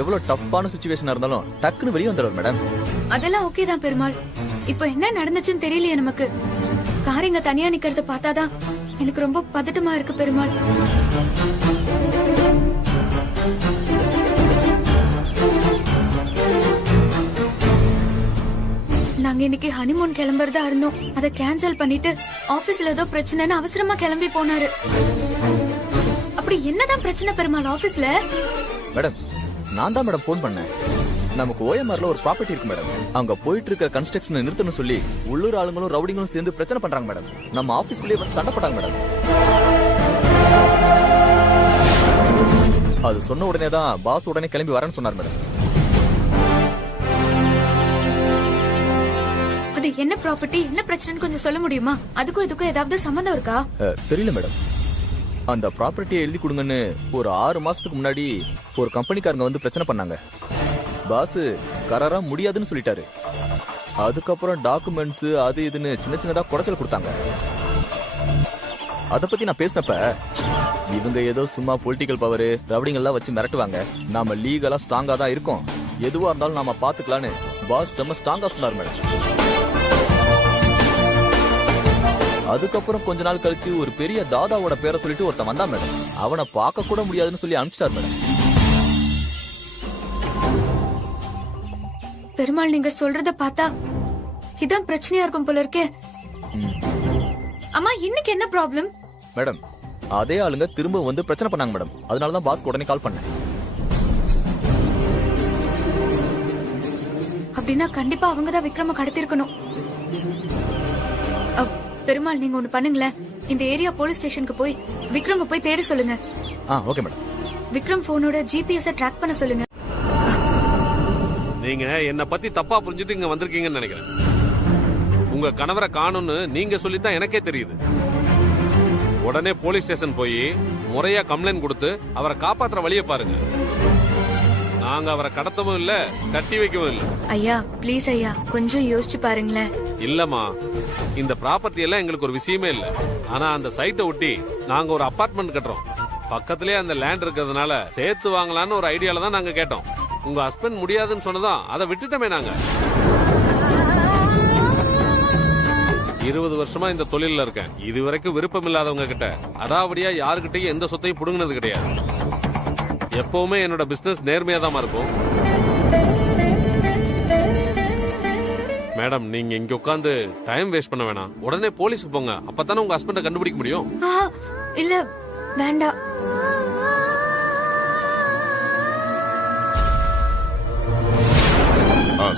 எவ்வளவு டஃப்பான சிச்சுவேஷனா இருந்தாலும் டக்குன்னு வெளியே வந்துடுவார் மேடம். அதெல்லாம் ஓகே தான் பெருமாள். இப்ப என்ன நடந்துச்சுன்னு தெரியலையே நமக்கு. காரிங்க தனியா நிக்கிறத பார்த்தாதான் எனக்கு ரொம்ப பதட்டமா இருக்கு பெருமாள். நாங்க இன்னைக்கு ஹனிமூன் கிளம்புறதா இருந்தோம். அதை கேன்சல் பண்ணிட்டு ஆபீஸ்ல ஏதோ பிரச்சனைன்னு அவசரமா கிளம்பி போனாரு. அப்படி என்னதான் பிரச்சனை பெருமாள் ஆபீஸ்ல? மேடம் நான் தான் மேடம் போன் பண்ணேன். நமக்கு ஓஎம்ஆர்ல ஒரு ப்ராப்பர்ட்டி இருக்கு மேடம். அங்க போயிட்டு இருக்க கன்ஸ்ட்ரக்ஷன் நிறுத்தணும் சொல்லி உள்ளூர் ஆளுங்களும் ரவுடிங்களும் சேர்ந்து பிரச்சனை பண்றாங்க மேடம். நம்ம ஆபீஸ்க்குள்ளேயே வந்து சண்டை போட்டாங்க மேடம். அது சொன்ன உடனே தான் பாஸ் உடனே கிளம்பி வரேன்னு சொன்னார் மேடம். அது என்ன ப்ராப்பர்ட்டி, என்ன பிரச்சனைன்னு கொஞ்சம் சொல்ல முடியுமா? அதுக்கும் இதுக்கும் ஏதாவது சம்பந்தம் இருக்கா? தெரியல மேடம். அந்த ப்ராப்பர்ட்டியை எழுதி கொடுங்கன்னு ஒரு 6 மாசத்துக்கு முன்னாடி ஒரு கம்பெனிக்காரங்க வந்து பிரச்சனை பண்ணாங்க. பாஸ் கராரா முடியாதுன்னு சொல்லிட்டாரு. அதுக்கப்புறம் டாக்குமெண்ட்ஸ் அது இதுன்னு சின்ன சின்னதா குடைச்சல் கொடுத்தாங்க. அத பத்தி நான் பேசினப்ப இவங்க ஏதோ சும்மா பொலிட்டிக்கல் பவர் ரவுடிங்கெல்லாம் வச்சு மிரட்டுவாங்க, நாம லீகலா ஸ்ட்ராங்கா தான் இருக்கோம், எதுவா இருந்தாலும் நாம பாத்துக்கலான்னு பாஸ் செம்ம ஸ்ட்ராங்கா சொன்னார் மேடம். அதுக்கப்புறம் கொஞ்ச நாள் கழிச்சு ஒரு பெரிய தாதாவோட பேரை சொல்லிட்டு ஒருத்தன் வந்தான் மேடம். அவனை பார்க்க கூட முடியாதுன்னு சொல்லி அனுப்பிச்சிட்டார் மேடம். பெருமாள் நீங்க சொல்றத பார்த்தா இதான் பிரச்சனையா இருக்கும் போல இருக்கே. அம்மா இன்னைக்கு என்ன ப்ராப்ளம்? மேடம் அதே ஆளுங்க திரும்ப வந்து பிரச்சனை பண்ணாங்க மேடம். அதனாலதான் பாஸ்க்கு உடனே கால் பண்ணேன். அப்படின்னா கண்டிப்பா அவங்கதான் விக்ரம கடத்திருக்கணும். பெருமாள் நீங்க ஒண்ணு பண்ணுங்களேன், இந்த ஏரியா போலீஸ் ஸ்டேஷனுக்கு போய் விக்ரம போய் தேட சொல்லுங்க. Okay madam. விக்ரம் போனோட ஜிபிஎஸ் ட்ராக் பண்ண சொல்லுங்க. நீங்க என்ன பத்தி தப்பா புரிஞ்சுட்டு இங்க வந்திருக்கீங்கன்னு நினைக்கிறேன். உங்க கணவரை காணும்னு நீங்க சொல்லித்தான் எனக்கே தெரியுது. உடனே போலீஸ் ஸ்டேஷன் போய் முறையா கம்ப்ளைண்ட் கொடுத்து அவரை காப்பாத்துற வழியை பாருங்க. நாங்க அவரை கடத்தவும் இல்ல, கட்டி வைக்கவும் இல்ல. ஐயா ப்ளீஸ் ஐயா கொஞ்சம் யோசிச்சு பாருங்களேன். இல்லம்மா, இந்த ப்ராப்பர்ட்டி எல்லாம் எங்களுக்கு ஒரு விஷயமே இல்ல. ஆனா அந்த சைட்டை ஒட்டி நாங்க ஒரு அபார்ட்மெண்ட் கட்டுறோம். பக்கத்திலே அந்த லேண்ட் இருக்கிறதுனால சேர்த்து வாங்கலான்னு ஒரு ஐடியால தான் நாங்க கேட்டோம். உங்க ஹஸ்பண்ட் முடியாதுன்னு சொன்னதும் அதை விட்டுட்டோமே நாங்க. 20 வருஷமா இந்த தொழில இருக்கேன். இது வரைக்கும் விருப்பம் இல்லாதவங்க கிட்ட அடாவடியா யாருக்கிட்டையும் எந்த சொத்தையும் புடுங்கினது கிடையாது. எப்பவுமே என்னோட பிசினஸ் நேர்மையா தான் இருக்கும். மேடம், நீங்க இங்க உட்கார்ந்து டைம் வேஸ்ட் பண்ண வேணாம். உடனே போலீஸ்க்கு போங்க. அப்பதானே உங்க ஹஸ்பண்ட கண்டுபிடிக்க முடியும். இல்ல வேண்டாம்.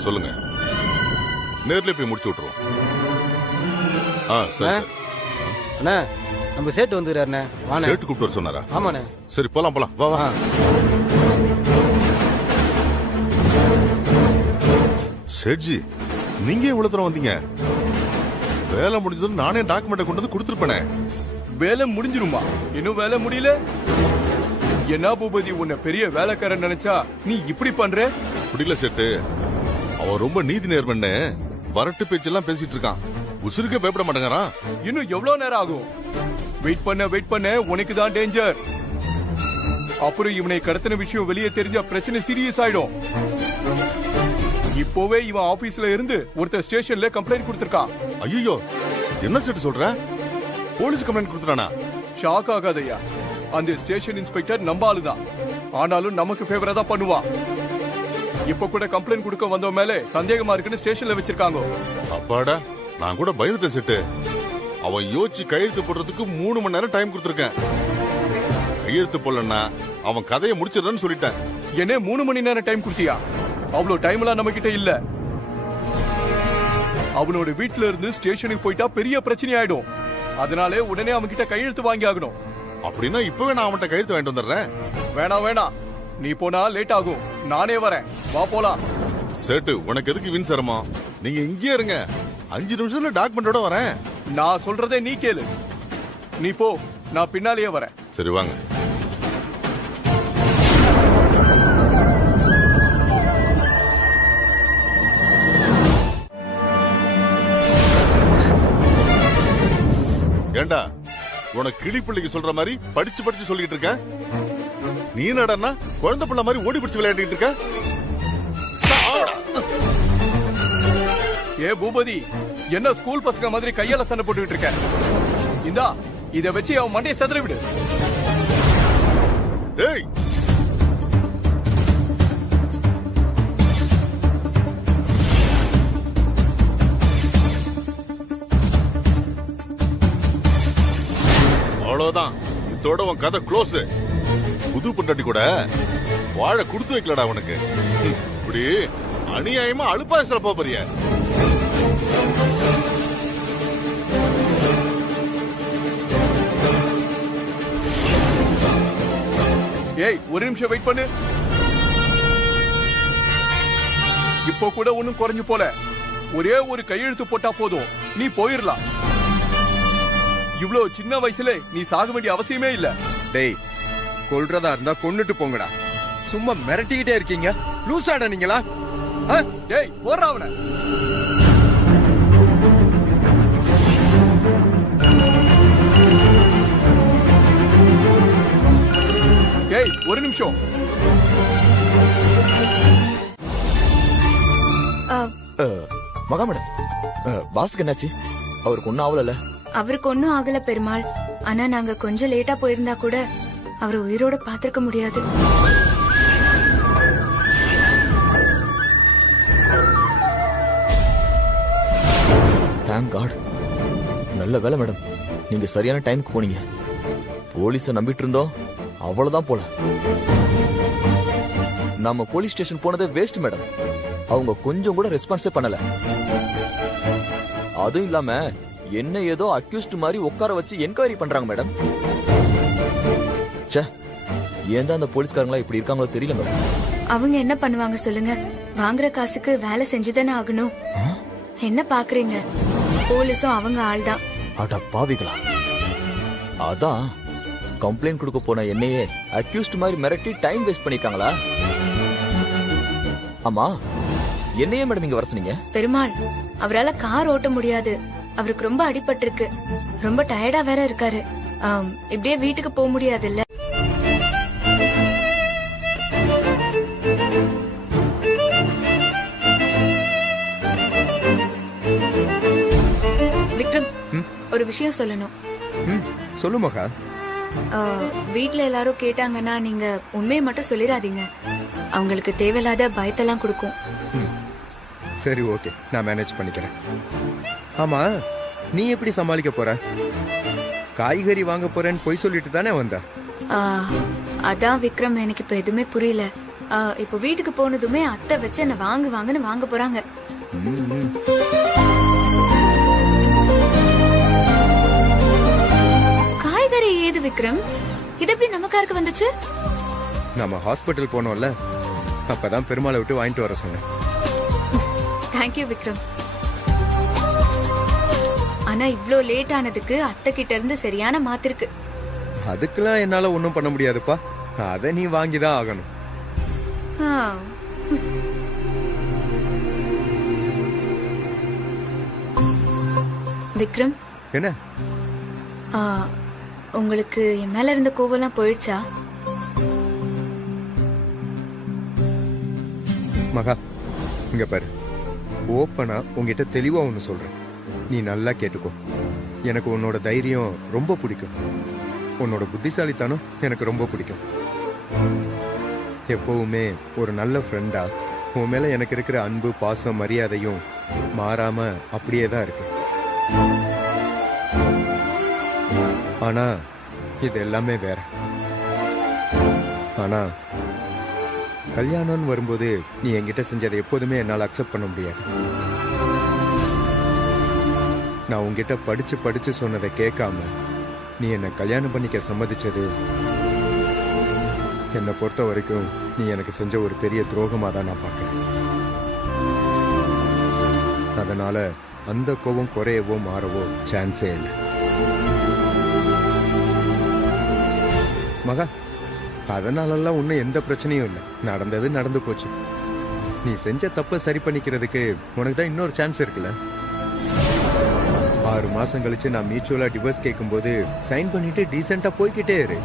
சொல்லுங்க. நேர்ல போய் முடிச்சு விட்டுருவோம். சரி. அண்ணா, நம்ம சேட்டு வந்துறாருண்ணே. வாண்ணே. சேட்டு கூப்பிட்டு வர சொன்னாரா? ஆமாண்ணே. சரி, போலாம் போலாம். வா வா. சேட்ஜி, நீங்க இவ்வளவு தூரம் வந்தீங்க? வேலை முடிஞ்சதுன்னு நானே டாக்குமெண்ட்டை கொண்டு வந்து கொடுத்துருப்பேனே. வேலை முடிஞ்சிருமா? இன்னும் வேலை முடியல? என்ன பூபதி, உன்னை பெரிய வேலைக்காரன் நினைச்சா நீ இப்படி பண்ற? புரியல சேட்டு, அவன் ரொம்ப நீதி நேர்மன்னு வரட்டு பேச்செல்லாம் பேசிட்டு இருக்கான். உசுருக்கே பயப்பட மாட்டேங்கிறான். இன்னும் எவ்வளவு நேரம் ஆகும்? வெயிட் பண்ண உனக்கு தான் டேஞ்சர். அப்புறம் இவனை கடத்தின விஷயம் வெளியே தெரிஞ்ச பிரச்சனை சீரியஸ் ஆயிடும். இப்போவே இவன் ஆபீஸ்ல இருந்து ஒருத்தர் ஸ்டேஷன்ல கம்ப்ளைண்ட் கொடுத்திருக்கான். ஐயோ, என்ன சேட்டு சொல்ற? போலீஸ் கம்ப்ளைண்ட் கொடுத்துறானா? ஷாக் ஆகாதையா, அந்த ஸ்டேஷன் இன்ஸ்பெக்டர் நம்ம ஆளுதான். ஆனாலும் நமக்கு ஃபேவரா தான் பண்ணுவான். இப்ப கூட கம்ப்ளைண்ட் கொடுக்க வந்த மேல சந்தேகமா இருக்குன்னு ஸ்டேஷன்ல வச்சிருக்காங்க. அப்பாடா, நான் கூட பயந்துட்டேன் சேட்டு. அவன் யோசிச்சு கையெழுத்து போடுறதுக்கு 3 மணி நேரம் டைம் கொடுத்திருக்கேன். கையெழுத்து போடலன்னா அவன் கதையை முடிச்சிடறன்னு சொல்லிட்டேன். என்ன 3 மணி நேரம் டைம் கொடுத்தியா? அவ்வளவு டைம் எல்லாம் நம்ம கிட்ட இல்ல. அவனோட வீட்டுல இருந்து ஸ்டேஷனுக்கு போயிட்டா பெரிய பிரச்சனை ஆயிடும். அதனாலே உடனே அவன் கிட்ட கையெழுத்து வாங்கி ஆகணும். அப்படின்னா இப்பவே நான் அவன்கிட்ட கையெழுத்து வாங்கிட்டு வந்துடுறேன். வேணாம், நீ போனா லேட் ஆகும். நானே வரேன், வா போலாம். சேட்டு, உனக்கு எதுக்கு வீண் சிரமம்? நீங்க இங்கே இருங்க, 5 நிமிஷத்துல டாக்குமெண்டோட வரேன். நான் சொல்றதே நீ கேளு. நீ போ, நான் பின்னாலேயே வரேன். சரி வாங்க. ஏண்டா, உனக்கு கிளிப்பிள்ளைக்கு சொல்ற மாதிரி படிச்சு படிச்சு சொல்லிட்டு இருக்க? நீ நடனா குழந்தை பிள்ளை மாதிரி ஓடி பிடிச்சு விளையாடிட்டு இருக்க? ஏ பூபதி, என்ன ஸ்கூல் பசங்க மாதிரி கையால சண்டை போட்டுக்கிட்டு இருக்க? இந்தா, இத வச்சு அவன் மண்டையை செதற விடு. ஏய், அவ்வளவுதான், இதோட உன் கதை க்ளோஸ். புது பொண்டாட்டி கூட வாழை கொடுத்து வைக்கலடா உனக்கு. இப்படி அநியாயமா அழுப்பாசல போறிய. ஏய், ஒரு நிமிஷம் வெயிட் பண்ணு. இப்போ கூட ஒண்ணும் குறைஞ்சு போல. ஒரே ஒரு கையெழுத்து போட்டா போதும், நீ போயிடலாம். இவ்வளவு சின்ன வயசுல நீ சாக வேண்டிய அவசியமே இல்ல. டேய், கொல்றதா இருந்தா கொன்னுட்டு போங்கடா. சும்மா மிரட்டிக்கிட்டே இருக்கீங்க. லூசாடா நீங்களா? டேய், போடுறா அவனை. டேய், ஒரு நிமிஷம். மகா மேடம், பாஸ்க்கு என்னாச்சு? அவருக்கு ஒன்னும் ஆகல? அவருக்கு ஒன்னும் ஆகல பெருமாள். ஆனா நாங்க கொஞ்சம் லேட்டா போயிருந்தா கூட அவர் உயிரோட பாத்திருக்க முடியாது. Thank god. நல்ல வேலை மேடம், நீங்க சரியான டைமுக்கு போனீங்க. போலீஸ நம்பிட்டு இருந்தோம், அவ்வளவுதான் போல. நம்ம போலீஸ் ஸ்டேஷன் போனதே வேஸ்ட் மேடம். அவங்க கொஞ்சம் கூட ரெஸ்பான்ஸே பண்ணல. அதுவும் இல்லாம என்ன ஏதோ அக்யூஸ்ட் மாதிரி உட்கார வச்சு என்கொயரி பண்றாங்க மேடம். ஏன் தான் அந்த போலீஸ்காரங்களா இப்படி இருக்காங்களோ தெரியல மேடம். அவங்க என்ன பண்ணுவாங்க சொல்லுங்க? வாங்குற காசுக்கு வேலை செஞ்சுதானே ஆகணும். என்ன பாக்குறீங்க? போலீஸும் அவங்க ஆள்தான். அட பாவிகளா! அதான் கம்ப்ளைண்ட் கொடுக்க போன என்னையே அக்யூஸ்ட் மாதிரி மிரட்டி டைம் வேஸ்ட் பண்ணிருக்காங்களா? ஆமா, என்னையே மேடம் இங்க வர சொன்னீங்க? பெருமாள், அவரால கார் ஓட்ட முடியாது. அவருக்கு ரொம்ப அடிபட்டிருக்கு. ரொம்ப டயர்டா வேற இருக்காரு. இப்படியே வீட்டுக்கு போக முடியாது இல்ல. விக்ரம், ஒரு விஷயம் சொல்லணும். சொல்லு மகா. வீட்ல எல்லாரும் கேட்டாங்கன்னா நீங்க உண்மையை மட்டும் சொல்லிடாதீங்க. அவங்களுக்கு தேவையில்லாத பயத்தெல்லாம் கொடுக்கும். சரி ஓகே, நான் மேனேஜ் பண்ணிக்கிறேன். ஆமா, நீ எப்படி சமாளிக்க போற? காய்கறி வாங்க போறேன்னு பொய் சொல்லிட்டு தானே வந்த? அதான் விக்ரம், எனக்கு இப்ப எதுவுமே புரியல. இப்போ வீட்டுக்கு போனதுமே அத்தை வச்சு என்ன வாங்குன்னு வாங்க போறாங்க. காய்கறி ஏது விக்ரம்? இது எப்படி நம்ம காருக்கு வந்துச்சு? நம்ம ஹாஸ்பிட்டல் போனோம்ல, அப்பதான் பெருமாளை விட்டு வாங்கிட்டு வர சொன்னேன். தேங்க்யூ விக்ரம். ஆனா இவ்ளோ லேட் ஆனதுக்கு அத்தை கிட்ட இருந்து சரியான மாத்திருக்கு. அதுக்கெல்லாம் என்னால ஒண்ணும் பண்ண முடியாதுப்பா. அத நீ வாங்கிதான் ஆகணும். விக்ரம், என்ன உங்களுக்கு என் மேல இருந்த கோவம்லாம் போயிடுச்சா? மகா, இங்க பாரு, ஓப்பனா உங்ககிட்ட தெளிவா ஒண்ணு சொல்றேன். நீ நல்லா கேட்டுக்கோ. எனக்கு உன்னோட தைரியம் ரொம்ப பிடிக்கும். உன்னோட புத்திசாலித்தனம் எனக்கு ரொம்ப பிடிக்கும். எப்பவுமே ஒரு நல்ல ஃப்ரெண்டா உன் மேல எனக்கு இருக்கிற அன்பு, பாசம், மரியாதையும் மாறாம அப்படியே தான் இருக்கு. ஆனா இது எல்லாமே வேற. ஆனா கல்யாணம்னு வரும்போது நீ என்கிட்ட செஞ்சதை எப்போதுமே என்னால் அக்செப்ட் பண்ண முடியாது. நான் உன்கிட்ட படிச்சு சொன்னதை கேட்காம நீ என்னை கல்யாணம் பண்ணிக்க சம்மதிச்சது என்னை பொறுத்த வரைக்கும் நீ எனக்கு செஞ்ச ஒரு பெரிய துரோகமா தான் நான் பார்க்கிறேன். அதனால அந்த கோபம் குறையவோ மாறவோ சான்ஸே இல்லை. மகா, அதனாலெல்லாம் ஒன்றும் எந்த பிரச்சனையும் இல்லை. நடந்தது நடந்து போச்சு. நீ செஞ்ச தப்பை சரி பண்ணிக்கிறதுக்கு உனக்கு தான் இன்னொரு சான்ஸ் இருக்குல்ல. 6 மாசம் கழிச்சு நான் மியூச்சுவலா டிவோர்ஸ் கேட்கும்போது சைன் பண்ணிட்டு டீசெண்டா போய்கிட்டே இரு.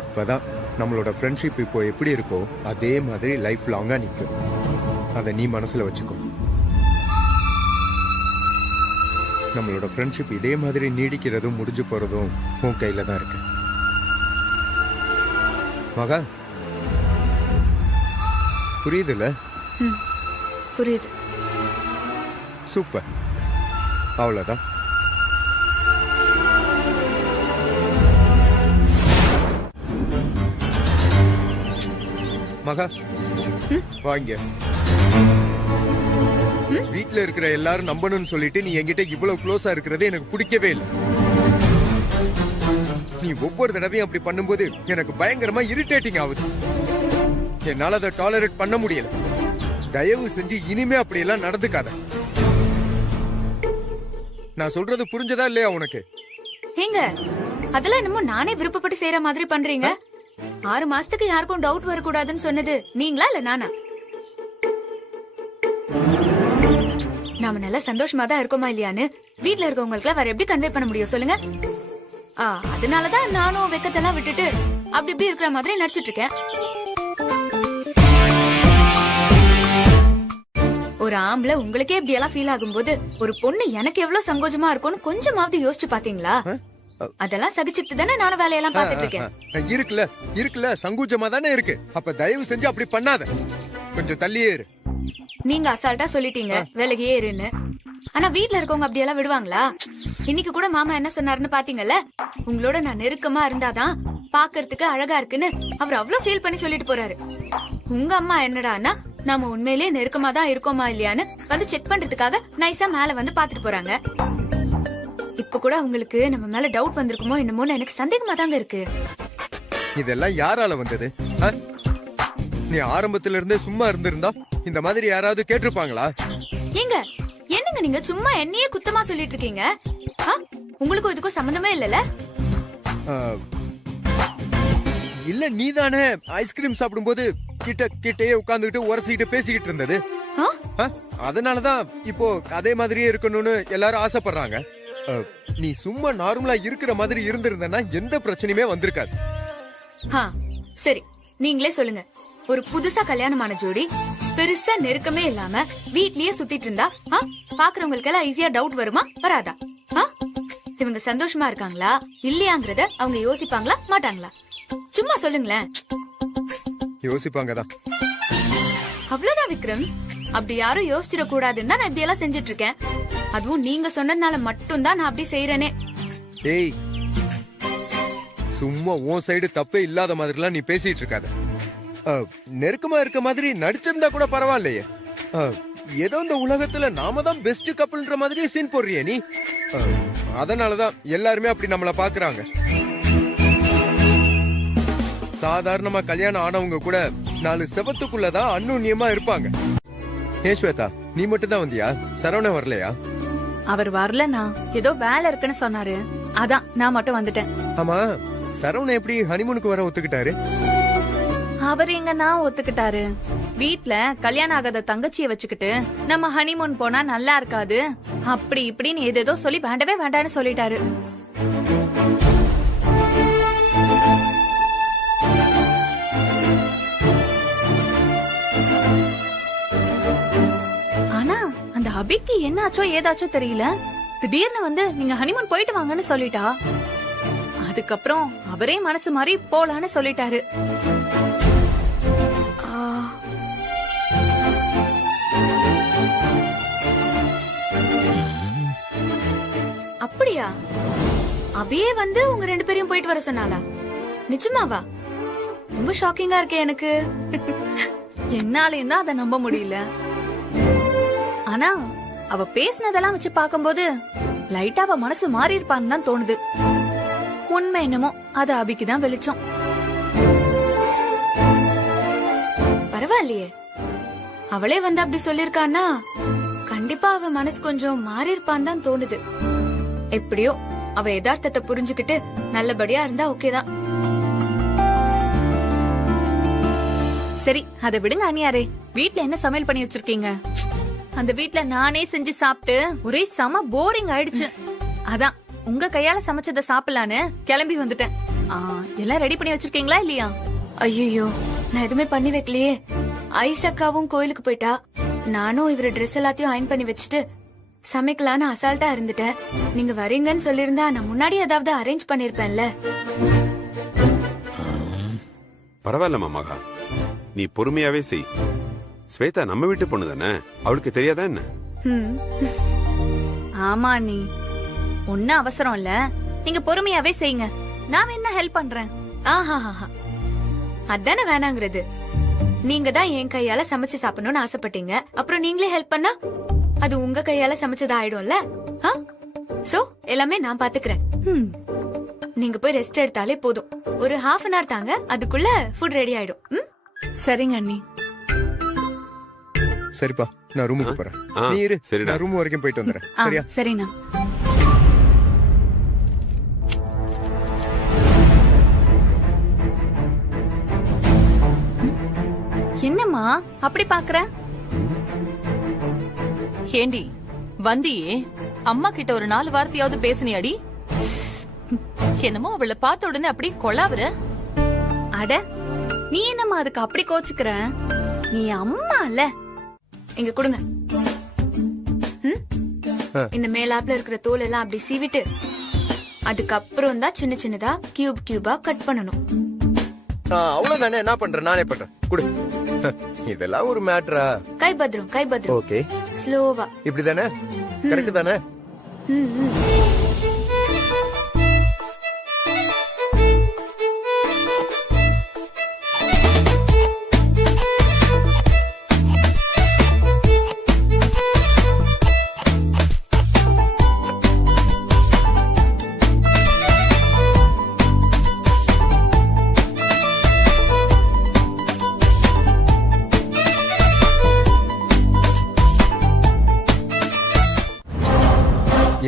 அப்பதான் நம்மளோட ஃப்ரெண்ட்ஷிப் இப்போ எப்படி இருக்கோ அதே மாதிரி லைஃப் லாங்கா நிக்கும். அதை நீ மனசுல வச்சுக்கோ. நம்மளோட ஃப்ரெண்ட்ஷிப் இதே மாதிரி நீடிக்கிறதும் முடிஞ்சு போறதும் உன் கையில தான் இருக்கு. மகா, புரியுதுல்ல? புரியுது. சூப்பர், அவ்வளவுதான். மகா, வாங்க. வீட்டுல இருக்கிற எல்லாரும் நம்பணும்னு சொல்லிட்டு நீ என்கிட்ட இவ்வளவு க்ளோஸா இருக்கிறது எனக்கு பிடிக்கவே இல்லை. நீ ஒவ்வொரு தடவையும் அப்படி பண்ணும்போது எனக்கு பயங்கரமா இரிட்டேட்டிங் ஆகுது. என்னால அதை டாலரேட் பண்ண முடியல. தயவு செஞ்சு இனிமே அப்படி எல்லாம் நடந்துக்காத. நான் சொல்றது புரிஞ்சதா இல்லையா உனக்கு? ஏங்க, அதெல்லாம் என்னமோ நானே விருப்பப்பட்டு செய்யற மாதிரி பண்றீங்க. 6 மாசத்துக்கு யாருக்கும் டவுட் வரக்கூடாதுன்னு சொன்னது நீங்களா இல்ல நானா? நாம நல்லா சந்தோஷமா தான் இருக்கோமா இல்லையான்னு வீட்டுல இருக்கவங்களுக்கு வேற எப்படி கன்வே பண்ண முடியும் சொல்லுங்க? அதனாலதான் நானும் வெக்கத்தெல்லாம் விட்டுட்டு அப்படி இப்படி இருக்கிற மாதிரி நடிச்சிட்டு இருக்கேன். ஒரு ஆம்பளை உங்களுக்கே இப்படி எல்லாம் ஃபீல் ஆகும்போது ஒரு பொண்ணு எனக்கு எவ்வளவு சங்கோஜமா இருக்கும்னு கொஞ்சமாவது யோசிச்சு பாத்தீங்களா? அதெல்லாம் சகிச்சுட்டு தானே நானும் வேலையெல்லாம் பாத்துட்டு இருக்கேன். இருக்குல்ல சங்கூஜமா தானே இருக்கு. அப்ப தயவு செஞ்சு அப்படி பண்ணாத. கொஞ்சம் தள்ளியே இரு. நீங்க அசால்ட்டா சொல்லிட்டீங்க விலகியே இருன்னு. ஆனா வீட்டுல இருக்கவங்க அப்படி எல்லாம் விடுவாங்களா? இன்னைக்கு கூட மாமா என்ன சொன்னாருன்னு பாத்தீங்கல்ல, உங்களோட நான் நெருக்கமா இருந்தாதான் பாக்குறதுக்கு அழகா இருக்குன்னு அவர் அவ்வளவு ஃபீல் பண்ணி சொல்லிட்டு போறாரு. உங்க அம்மா என்னடான்னா நாம உண்மையிலேயே நெருக்கமா தான் இருக்கோமா இல்லையான்னு வந்து செக் பண்றதுக்காக நைஸா மேல வந்து பாத்துட்டு போறாங்க. இப்ப கூட உங்களுக்கு நம்ம மேல டவுட் வந்திருக்குமோ என்னமோன்னு எனக்கு சந்தேகமா தாங்க இருக்கு. இதெல்லாம் யாரால வந்தது? நீ ஆரம்பத்துல இருந்தே சும்மா இருந்திருந்தா இந்த மாதிரி யாராவது கேட்டிருப்பாங்களா? ஏங்க, என்னங்க நீங்க சும்மா என்னையே குத்தமா சொல்லிட்டு இருக்கீங்க? உங்களுக்கும் இதுக்கும் சம்பந்தமே இல்லல? இல்ல, நீதானே ஐஸ்கிரீம் சாப்பிடும்போது கிட்டே உட்கார்ந்துகிட்டு உரசிக்கிட்டு பேசிக்கிட்டு இருந்தது. அதனாலதான் இப்போ அதே மாதிரியே இருக்கணும்னு எல்லாரும் ஆசைப்படுறாங்க. நீ சும்மா நார்மலா இருக்கிற மாதிரி இருந்திருந்தனா எந்த பிரச்சனையுமே வந்திருக்காது. சரி, நீங்களே சொல்லுங்க. ஒரு புதுசா கல்யாணமான ஜோடி பெருசா நெருக்கமே இல்லாம வீட்லயே சுத்திட்டு இருந்தா பாக்குறவங்களுக்கு எல்லாம் ஈஸியா டவுட் வருமா வராதா? இவங்க சந்தோஷமா இருக்காங்களா இல்லையாங்கறத அவங்க யோசிப்பாங்களா மாட்டாங்களா? சும்மா சொல்லுங்களேன். யோசிப்பாங்க தான். அவ்வளவுதான் விக்ரம். அப்படி யாரும் யோசிச்சிட கூடாதுன்னு தான் நான் இப்படி எல்லாம் செஞ்சுட்டு இருக்கேன். அதுவும் நீங்க சொன்னதுனால மட்டும்தான் நான் அப்படி செய்யறேனே. ஏய், சும்மா உன் சைடு தப்பே இல்லாத மாதிரிலாம் நீ பேசிட்டு இருக்காத. நெருக்கமா இருக்க மாதிரி நடிச்சிருந்தா கூட பரவாயில்லையே. ஏதோ இந்த உலகத்துல நாம தான் பெஸ்ட் கப்பிள்ன்ற மாதிரி சீன் போடுறியே நீ. அதனாலதான் எல்லாருமே அப்படி நம்மள பாக்குறாங்க. சாதாரணமா கல்யாணம் ஆனவங்க கூட 4 செவத்துக்குள்ளதான் அந்யோன்யமா இருப்பாங்க. ஏ ஸ்வேதா, நீ மட்டும் தான் வந்தியா? சரவணன் வரலையா? அவர் வரலண்ணா, ஏதோ வேலை இருக்குன்னு சொன்னாரு. அதான் நான் மட்டும் வந்துட்டேன். ஆமா, சரவணன் எப்படி ஹனிமூனுக்கு வர ஒத்துக்கிட்டாரு? அவர் எங்க நான் ஒத்துக்கிட்டாரு. வீட்ல கல்யாணம் ஆகாத தங்கச்சிய வச்சுக்கிட்டு நம்ம ஹனிமூன் போனா நல்லா இருக்காது அப்படி இப்படின்னு ஏதேதோ சொல்லி வேண்டவே வேண்டான்னு சொல்லிட்டாரு. ஆனா அந்த அபிக்கு என்னாச்சோ ஏதாச்சோ தெரியல. திடீர்னு வந்து நீங்க ஹனிமூன் போயிட்டு வாங்கன்னு சொல்லிட்டா. அதுக்கப்புறம் அவரே மனசு மாறி போலான்னு சொல்லிட்டாரு. அப்படியா? அபியே வந்து உங்க 2 பேரையும் போயிட்டு வர சொன்னாலா? நிஜமாவா? ரொம்ப ஷாக்கிங்கா இருக்கே எனக்கு. என்னாலையும் தான் அதை நம்ப முடியல. ஆனா அவ பேசினதெல்லாம் வச்சு பாக்கும்போது லைட்டா அவ மனசு மாறி இருப்பான்னு தான் தோணுது. உண்மை என்னமோ அது அபிக்குதான் வெளிச்சம். பரவாயில்லையே, அவளே வந்து அப்படி சொல்லிருக்கான்னா கண்டிப்பா அவ மனசு கொஞ்சம் மாறி இருப்பான்னு தான் தோணுது. எப்படியோ அவ யதார்த்தத்தை புரிஞ்சுக்கிட்டு நல்லபடியா இருந்தா ஓகேதான். சரி, அதை விடுங்க அண்ணியாரே. வீட்ல என்ன சமையல் பண்ணி வச்சிருக்கீங்க? அந்த வீட்ல நானே செஞ்சு சாப்பிட்டு ஒரே செம போரிங் ஆயிடுச்சு. அதான் உங்க கையால சமைச்சத சாப்பிடலான்னு கிளம்பி வந்துட்டேன். எல்லாம் ரெடி பண்ணி வச்சிருக்கீங்களா இல்லையா? ஐயோ, நான் எதுவுமே பண்ணி வைக்கலையே. ஐசக்காவும் கோயிலுக்கு போயிட்டா. நானும் இவர ட்ரெஸ் எல்லாத்தையும் அயன் பண்ணி வச்சுட்டு சமைக்கலான்னு அசால்ட்டா இருந்துட்டேன். நீங்க வரீங்கன்னு சொல்லிருந்தா நான் முன்னாடி ஏதாவது அரேஞ்ச் பண்ணிருப்பேன்ல. பரவாயில்லம்மா மகா, நீ பொறுமையாவே செய். ஸ்வேதா நம்ம வீட்டு பொண்ணு தானே, அவளுக்கு தெரியாதா என்ன? ஆமா நீ ஒன்னும் அவசரம் இல்ல, நீங்க பொறுமையாவே செய்யுங்க. நான் என்ன ஹெல்ப் பண்றேன். அதானே வேணாங்கிறது. நீங்க தான் என் கையால சமைச்சு சாப்பிடணும்னு ஆசைப்பட்டீங்க. அப்புறம் நீங்களே ஹெல்ப் பண்ணா அது உங்க கையால சமைச்சதா ஆயிடும்ல. சோ எல்லாமே நான் பாத்துக்கிறேன். நீங்க போய் ரெஸ்ட் எடுத்தாலே போதும். ஒரு ½ an hour தாங்க, அதுக்குள்ள ஃபுட் ரெடி ஆயிடும். சரிங்க அண்ணி. சரிப்பா, நான் ரூமுக்கு போறேன். நீ இரு, நான் ரூம் வரைக்கும் போயிட்டு வந்துறேன். சரியா? சரிண்ணா. என்னம்மா அப்படி பாக்குற? ஏண்டி வந்தியே, அம்மா கிட்ட ஒரு 4 வார்த்தையாவது பேசினியாடி? என்னமோ அவளை பார்த்த உடனே அப்படி கொலாவுற. அட, நீ என்னம்மா அதுக்கு அப்படி கோச்சுக்கிற? நீ அம்மா இல்ல. இங்க கொடுங்க. இந்த மேலாப்ல இருக்கிற தோல் எல்லாம் அப்படி சீவிட்டு அதுக்கப்புறம் தான் சின்ன சின்னதா கியூப் கியூபா கட் பண்ணணும். அவ்வளவுதானே, என்ன பண்றேன், நானே பண்றேன். குடு. இதெல்லாம் ஒரு மேட்டரா? கை பத்திரம், கை பத்திரம். ஓகே, ஸ்லோவா. இப்படிதானே? கரெக்ட் தானே?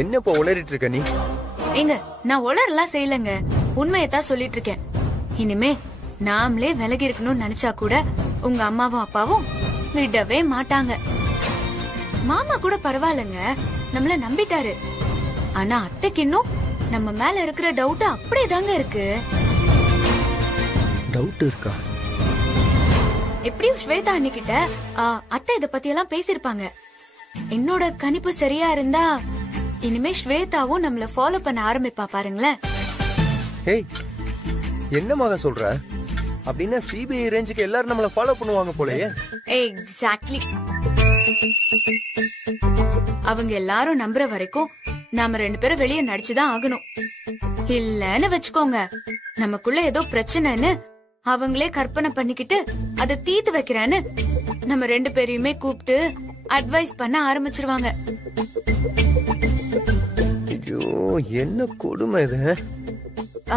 என்னப்பா உளறிட்டு இருக்க நீ? ஏங்க, நான் உளறலாம் செய்யலங்க, உண்மையத்தான் சொல்லிட்டு இருக்கேன். இனிமே நாமளே விலகி இருக்கணும்னு நினைச்சா கூட உங்க அம்மாவும் அப்பாவும் விடவே மாட்டாங்க. மாமா கூட பரவாயில்லங்க, நம்மள நம்பிட்டாரு. ஆனா அத்தைக்கு இன்னும் நம்ம மேல இருக்கிற டவுட் அப்படியே தாங்க இருக்கு. டவுட் இருக்கா? எப்படியும் ஸ்வேதா அன்னிக்கிட்ட அத்தை இத பத்தி எல்லாம் பேசிருப்பாங்க. என்னோட கணிப்பு சரியா இருந்தா இனிமே ஸ்வேதாவும் நம்மள ஃபாலோ பண்ண ஆரம்பிப்பா பாருங்களேன். ஹேய், என்ன மகா சொல்ற? அப்படின்னா சிபிஐ ரேஞ்சுக்கு எல்லாரும் நம்மள ஃபாலோ பண்ணுவாங்க போலயே. எக்ஸாக்ட்லி. அவங்க எல்லாரும் நம்புற வரைக்கும் நாம 2 பேரும் வெளியே நடிச்சுதான் ஆகணும். இல்லன்னு வச்சுக்கோங்க, நமக்குள்ள ஏதோ பிரச்சனைன்னு அவங்களே கற்பனை பண்ணிக்கிட்டு அதை தீர்த்து வைக்கிறேன்னு நம்ம 2 பேரையுமே கூப்பிட்டு அட்வைஸ் பண்ண ஆரம்பிச்சிருவாங்க. ஐயோ, என்ன கொடுமை இது.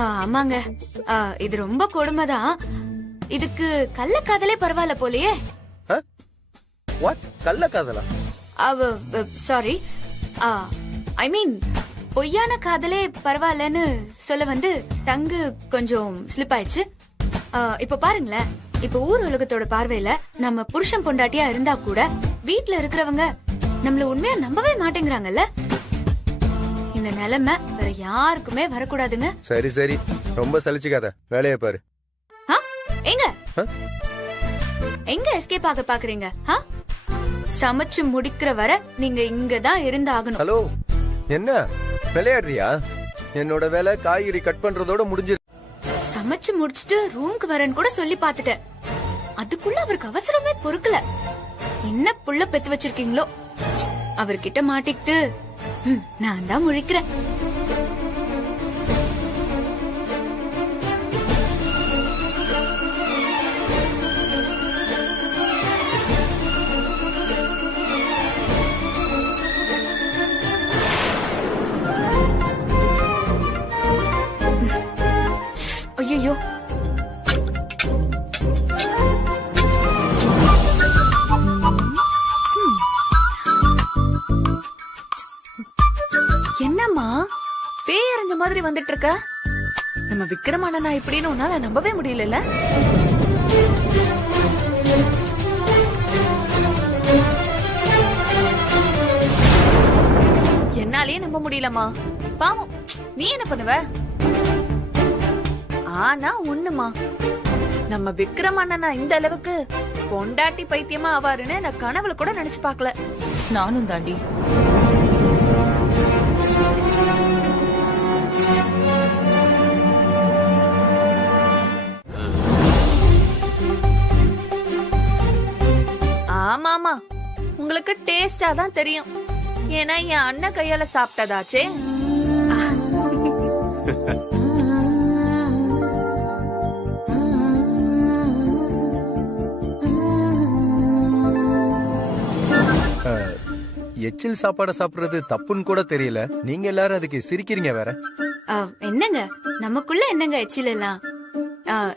ஆமாங்க, இது ரொம்ப கொடுமைதான். இதுக்கு கள்ளக்காதலே பரவாயில்ல போலயே. வாட்? கள்ளக்காதலா? சாரி, ஐ மீன் பொய்யான காதலே பரவாயில்லன்னு சொல்ல வந்து டங்கு கொஞ்சம் ஸ்லிப் ஆயிடுச்சு. இப்ப பாருங்களேன், இப்ப ஊர் உலகத்தோட பார்வையில நம்ம புருஷன் பொண்டாட்டியா இருந்தா கூட வீட்டுல இருக்கிறவங்க நம்மள உண்மையா நம்பவே மாட்டேங்கிறாங்கல்ல. இந்த நிலைமை வேற யாருக்குமே வரக்கூடாதுங்க. சரி சரி, ரொம்ப சலிச்சுக்காத, வேலையை பாரு. எங்க எங்க எஸ்கேப் ஆக பாக்குறீங்க? சமைச்சு முடிக்கிற வர நீங்க இங்கதான் இருந்தாகணும். ஹலோ, என்ன விளையாடுறியா? என்னோட வேலை காய்கறி கட் பண்றதோட முடிஞ்சது. சமைச்சு முடிச்சிட்டு ரூம்க்கு வரேன்னு கூட சொல்லி பாத்துட்டேன். அதுக்குள்ள அவருக்கு அவசரமே பொறுக்கல. என்ன புள்ள பெத்து வச்சிருக்கீங்களோ, அவர்கிட்ட மாட்டிக்கிட்டு நான் தான் முழிக்கிறேன். ஐயோ, என்னம்மா பேய் அறிஞ்ச மாதிரி வந்துட்டு இருக்க? நம்ம விக்ரம் அண்ணனா இப்படின்னு உன்னால நம்பவே முடியல. என்னாலயே நம்ப முடியலமா. பாவம், நீ என்ன பண்ணுவ? ஆனா ஒண்ணுமா, நம்ம விக்ரம் அண்ணனா இந்த அளவுக்கு பொண்டாட்டி பைத்தியமா ஆவாருன்னு நான் கனவுல கூட நினைச்சு பாக்கல. நானும் தாண்டி. ஆமாமா, உங்களுக்கு டேஸ்டா தான் தெரியும். ஏன்னா என் அண்ணன் கையால சாப்பிட்டதாச்சே. எச்சில் சாப்பாட சாப்பிடுறது தப்புன்னு கூட தெரியல, நீங்க எல்லாரும் அதுக்கு சிரிக்கிறீங்க வேற. என்னங்க நமக்குள்ள என்னங்க எச்சில் எல்லாம்?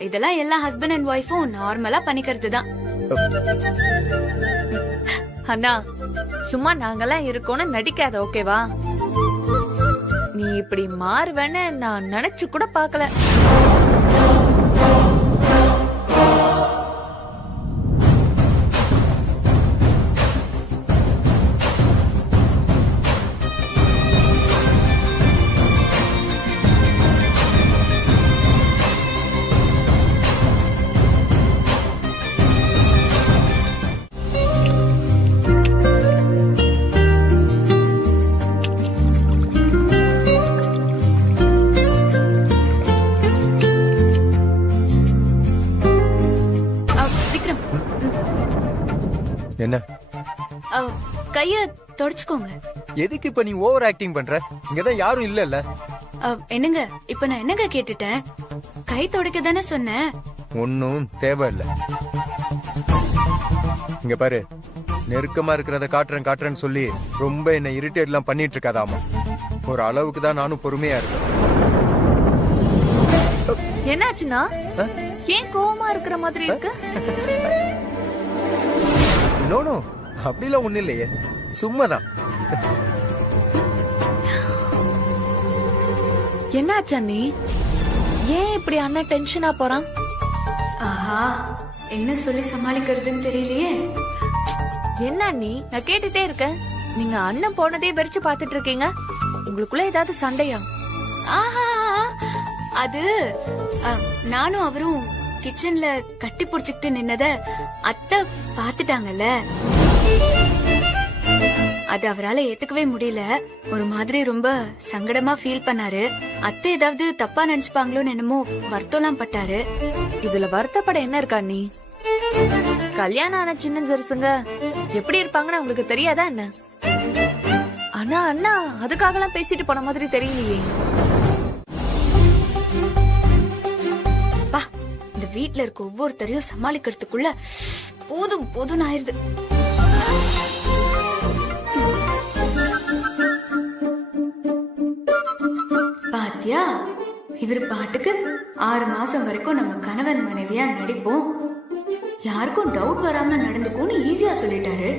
இதெல்லாம் எல்லா ஹஸ்பண்ட் அண்ட் ஒய்ஃபும் நார்மலா பண்ணிக்கிறது தான். அண்ணா, சும்மா நாங்கெல்லாம் இருக்கோம்னு நடிக்காத, ஓகேவா? நீ இப்படி மாறுவேன்னு நான் நினைச்சு கூட பாக்கல. என்ன? கைய தொடச்சுக்கோங்க. எதுக்கு இப்ப நீ ஓவர் ஆக்டிங் பண்ற? இங்கதான் யாரும் இல்ல. என்னங்க இப்ப நான் என்னங்க கேட்டுட்டேன்? கை தொடக்க தானே சொன்னேன். ஒன்னும் தேவையில்ல. இங்க பாரு, நெருக்கமா இருக்கிறத காட்டுறேன்னு சொல்லி ரொம்ப என்ன இரிட்டேட் எல்லாம் பண்ணிட்டு இருக்காதாமா. ஒரு அளவுக்கு தான் நானும் பொறுமையா இருக்கேன். என்னாச்சுன்னா ஏன் கோவமா இருக்கிற மாதிரி இருக்கு? நோ, அப்படிலாம் ஒண்ணு இல்லையே, சும்மாதான். என்னாச்சா நீ? ஏன் இப்படி அண்ணன் டென்ஷனா போறான்? ஆஹா, என்ன சொல்லி சமாளிக்கிறதுன்னு தெரியலையே. என்ன நீ? நான் கேட்டுட்டே இருக்கேன். நீங்க அண்ணன் போனதே வெறிச்சு பாத்துட்டு இருக்கீங்க. உங்களுக்குள்ள ஏதாவது சண்டையா? ஆஹா, அது நானும் அவரும் கிச்சன்ல கட்டி புடிச்சுக்கிட்டு நின்னத அத்தை பாத்துட்டாங்கல்ல. அது அவரால ஏத்துக்கவே முடியல. ஒரு மாதிரி ரொம்ப சங்கடமா ஃபீல் பண்ணாரு. அத்தை ஏதாவது தப்பா நினைச்சுப்பாங்களோன்னு என்னமோ வருத்தம்லாம் பட்டாரு. இதுல வருத்தப்பட என்ன இருக்கா நீ? கல்யாணம் ஆன சின்ன ஜெருசுங்க எப்படி இருப்பாங்கன்னு உங்களுக்கு தெரியாதா என்ன? ஆனா அண்ணா அதுக்காகலாம் பேசிட்டு போன மாதிரி தெரியலையே. இந்த வீட்ல இருக்க ஒவ்வொருத்தரையும் சமாளிக்கிறதுக்குள்ள போதும் போதும் ஆயிருது. பாத்தியா, இவர் பாட்டுக்கு 6 மாசம் வரைக்கும் நம்ம கணவன் மனைவியா நடிப்போம், யாருக்கும் டவுட் வராம நடந்துக்கும்னு ஈஸியா சொல்லிட்டாரு.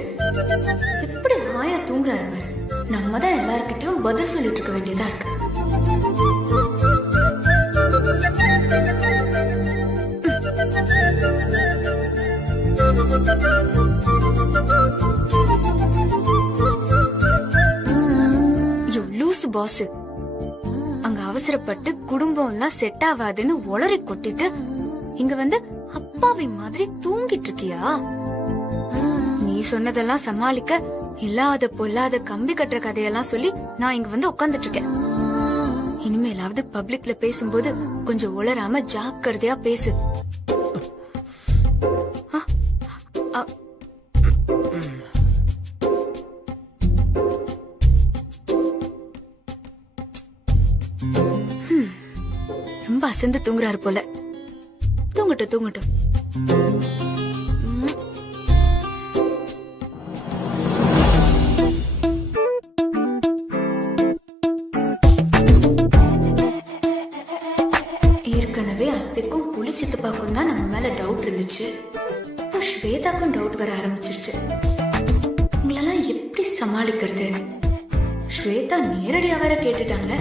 எப்படி ஆயா தூங்குறாரு பாரு. நம்ம தான் எல்லார்கிட்டயும் பதில் சொல்லிட்டு இருக்க வேண்டியதா இருக்கு. லூசு பாஸ், அங்க அவசரப்பட்டு குடும்பம் எல்லாம் செட் ஆகாதுன்னு உளறி கொட்டிட்டு இங்க வந்து அப்பாவி மாதிரி தூங்கிட்டு இருக்கியா? நீ சொன்னதெல்லாம் சமாளிக்க இல்லாத பொல்லாத கம்பி கட்டுற கதையெல்லாம் சொல்லி நான் இங்க வந்து உட்கார்ந்துட்டு இருக்கேன். இனிமேலாவது பப்ளிக்ல பேசும்போது கொஞ்சம் உளராம ஜாக்கிரதையா பேசு. ரொம்ப அசந்து தூங்குறாரு போல. தூங்கட்டும் தூங்கட்டும். ஏற்கனவே அத்தைக்கும் புலி சித்தப்பாக்கும் தான் நம்ம மேல டவுட் இருந்துச்சு. ஸ்வேதாக்கும் டவுட் வர ஆரம்பிச்சிருச்சு. உங்களெல்லாம் எப்படி சமாளிக்கிறது? ஸ்வேதா நேரடியா வேற கேட்டுட்டாங்க.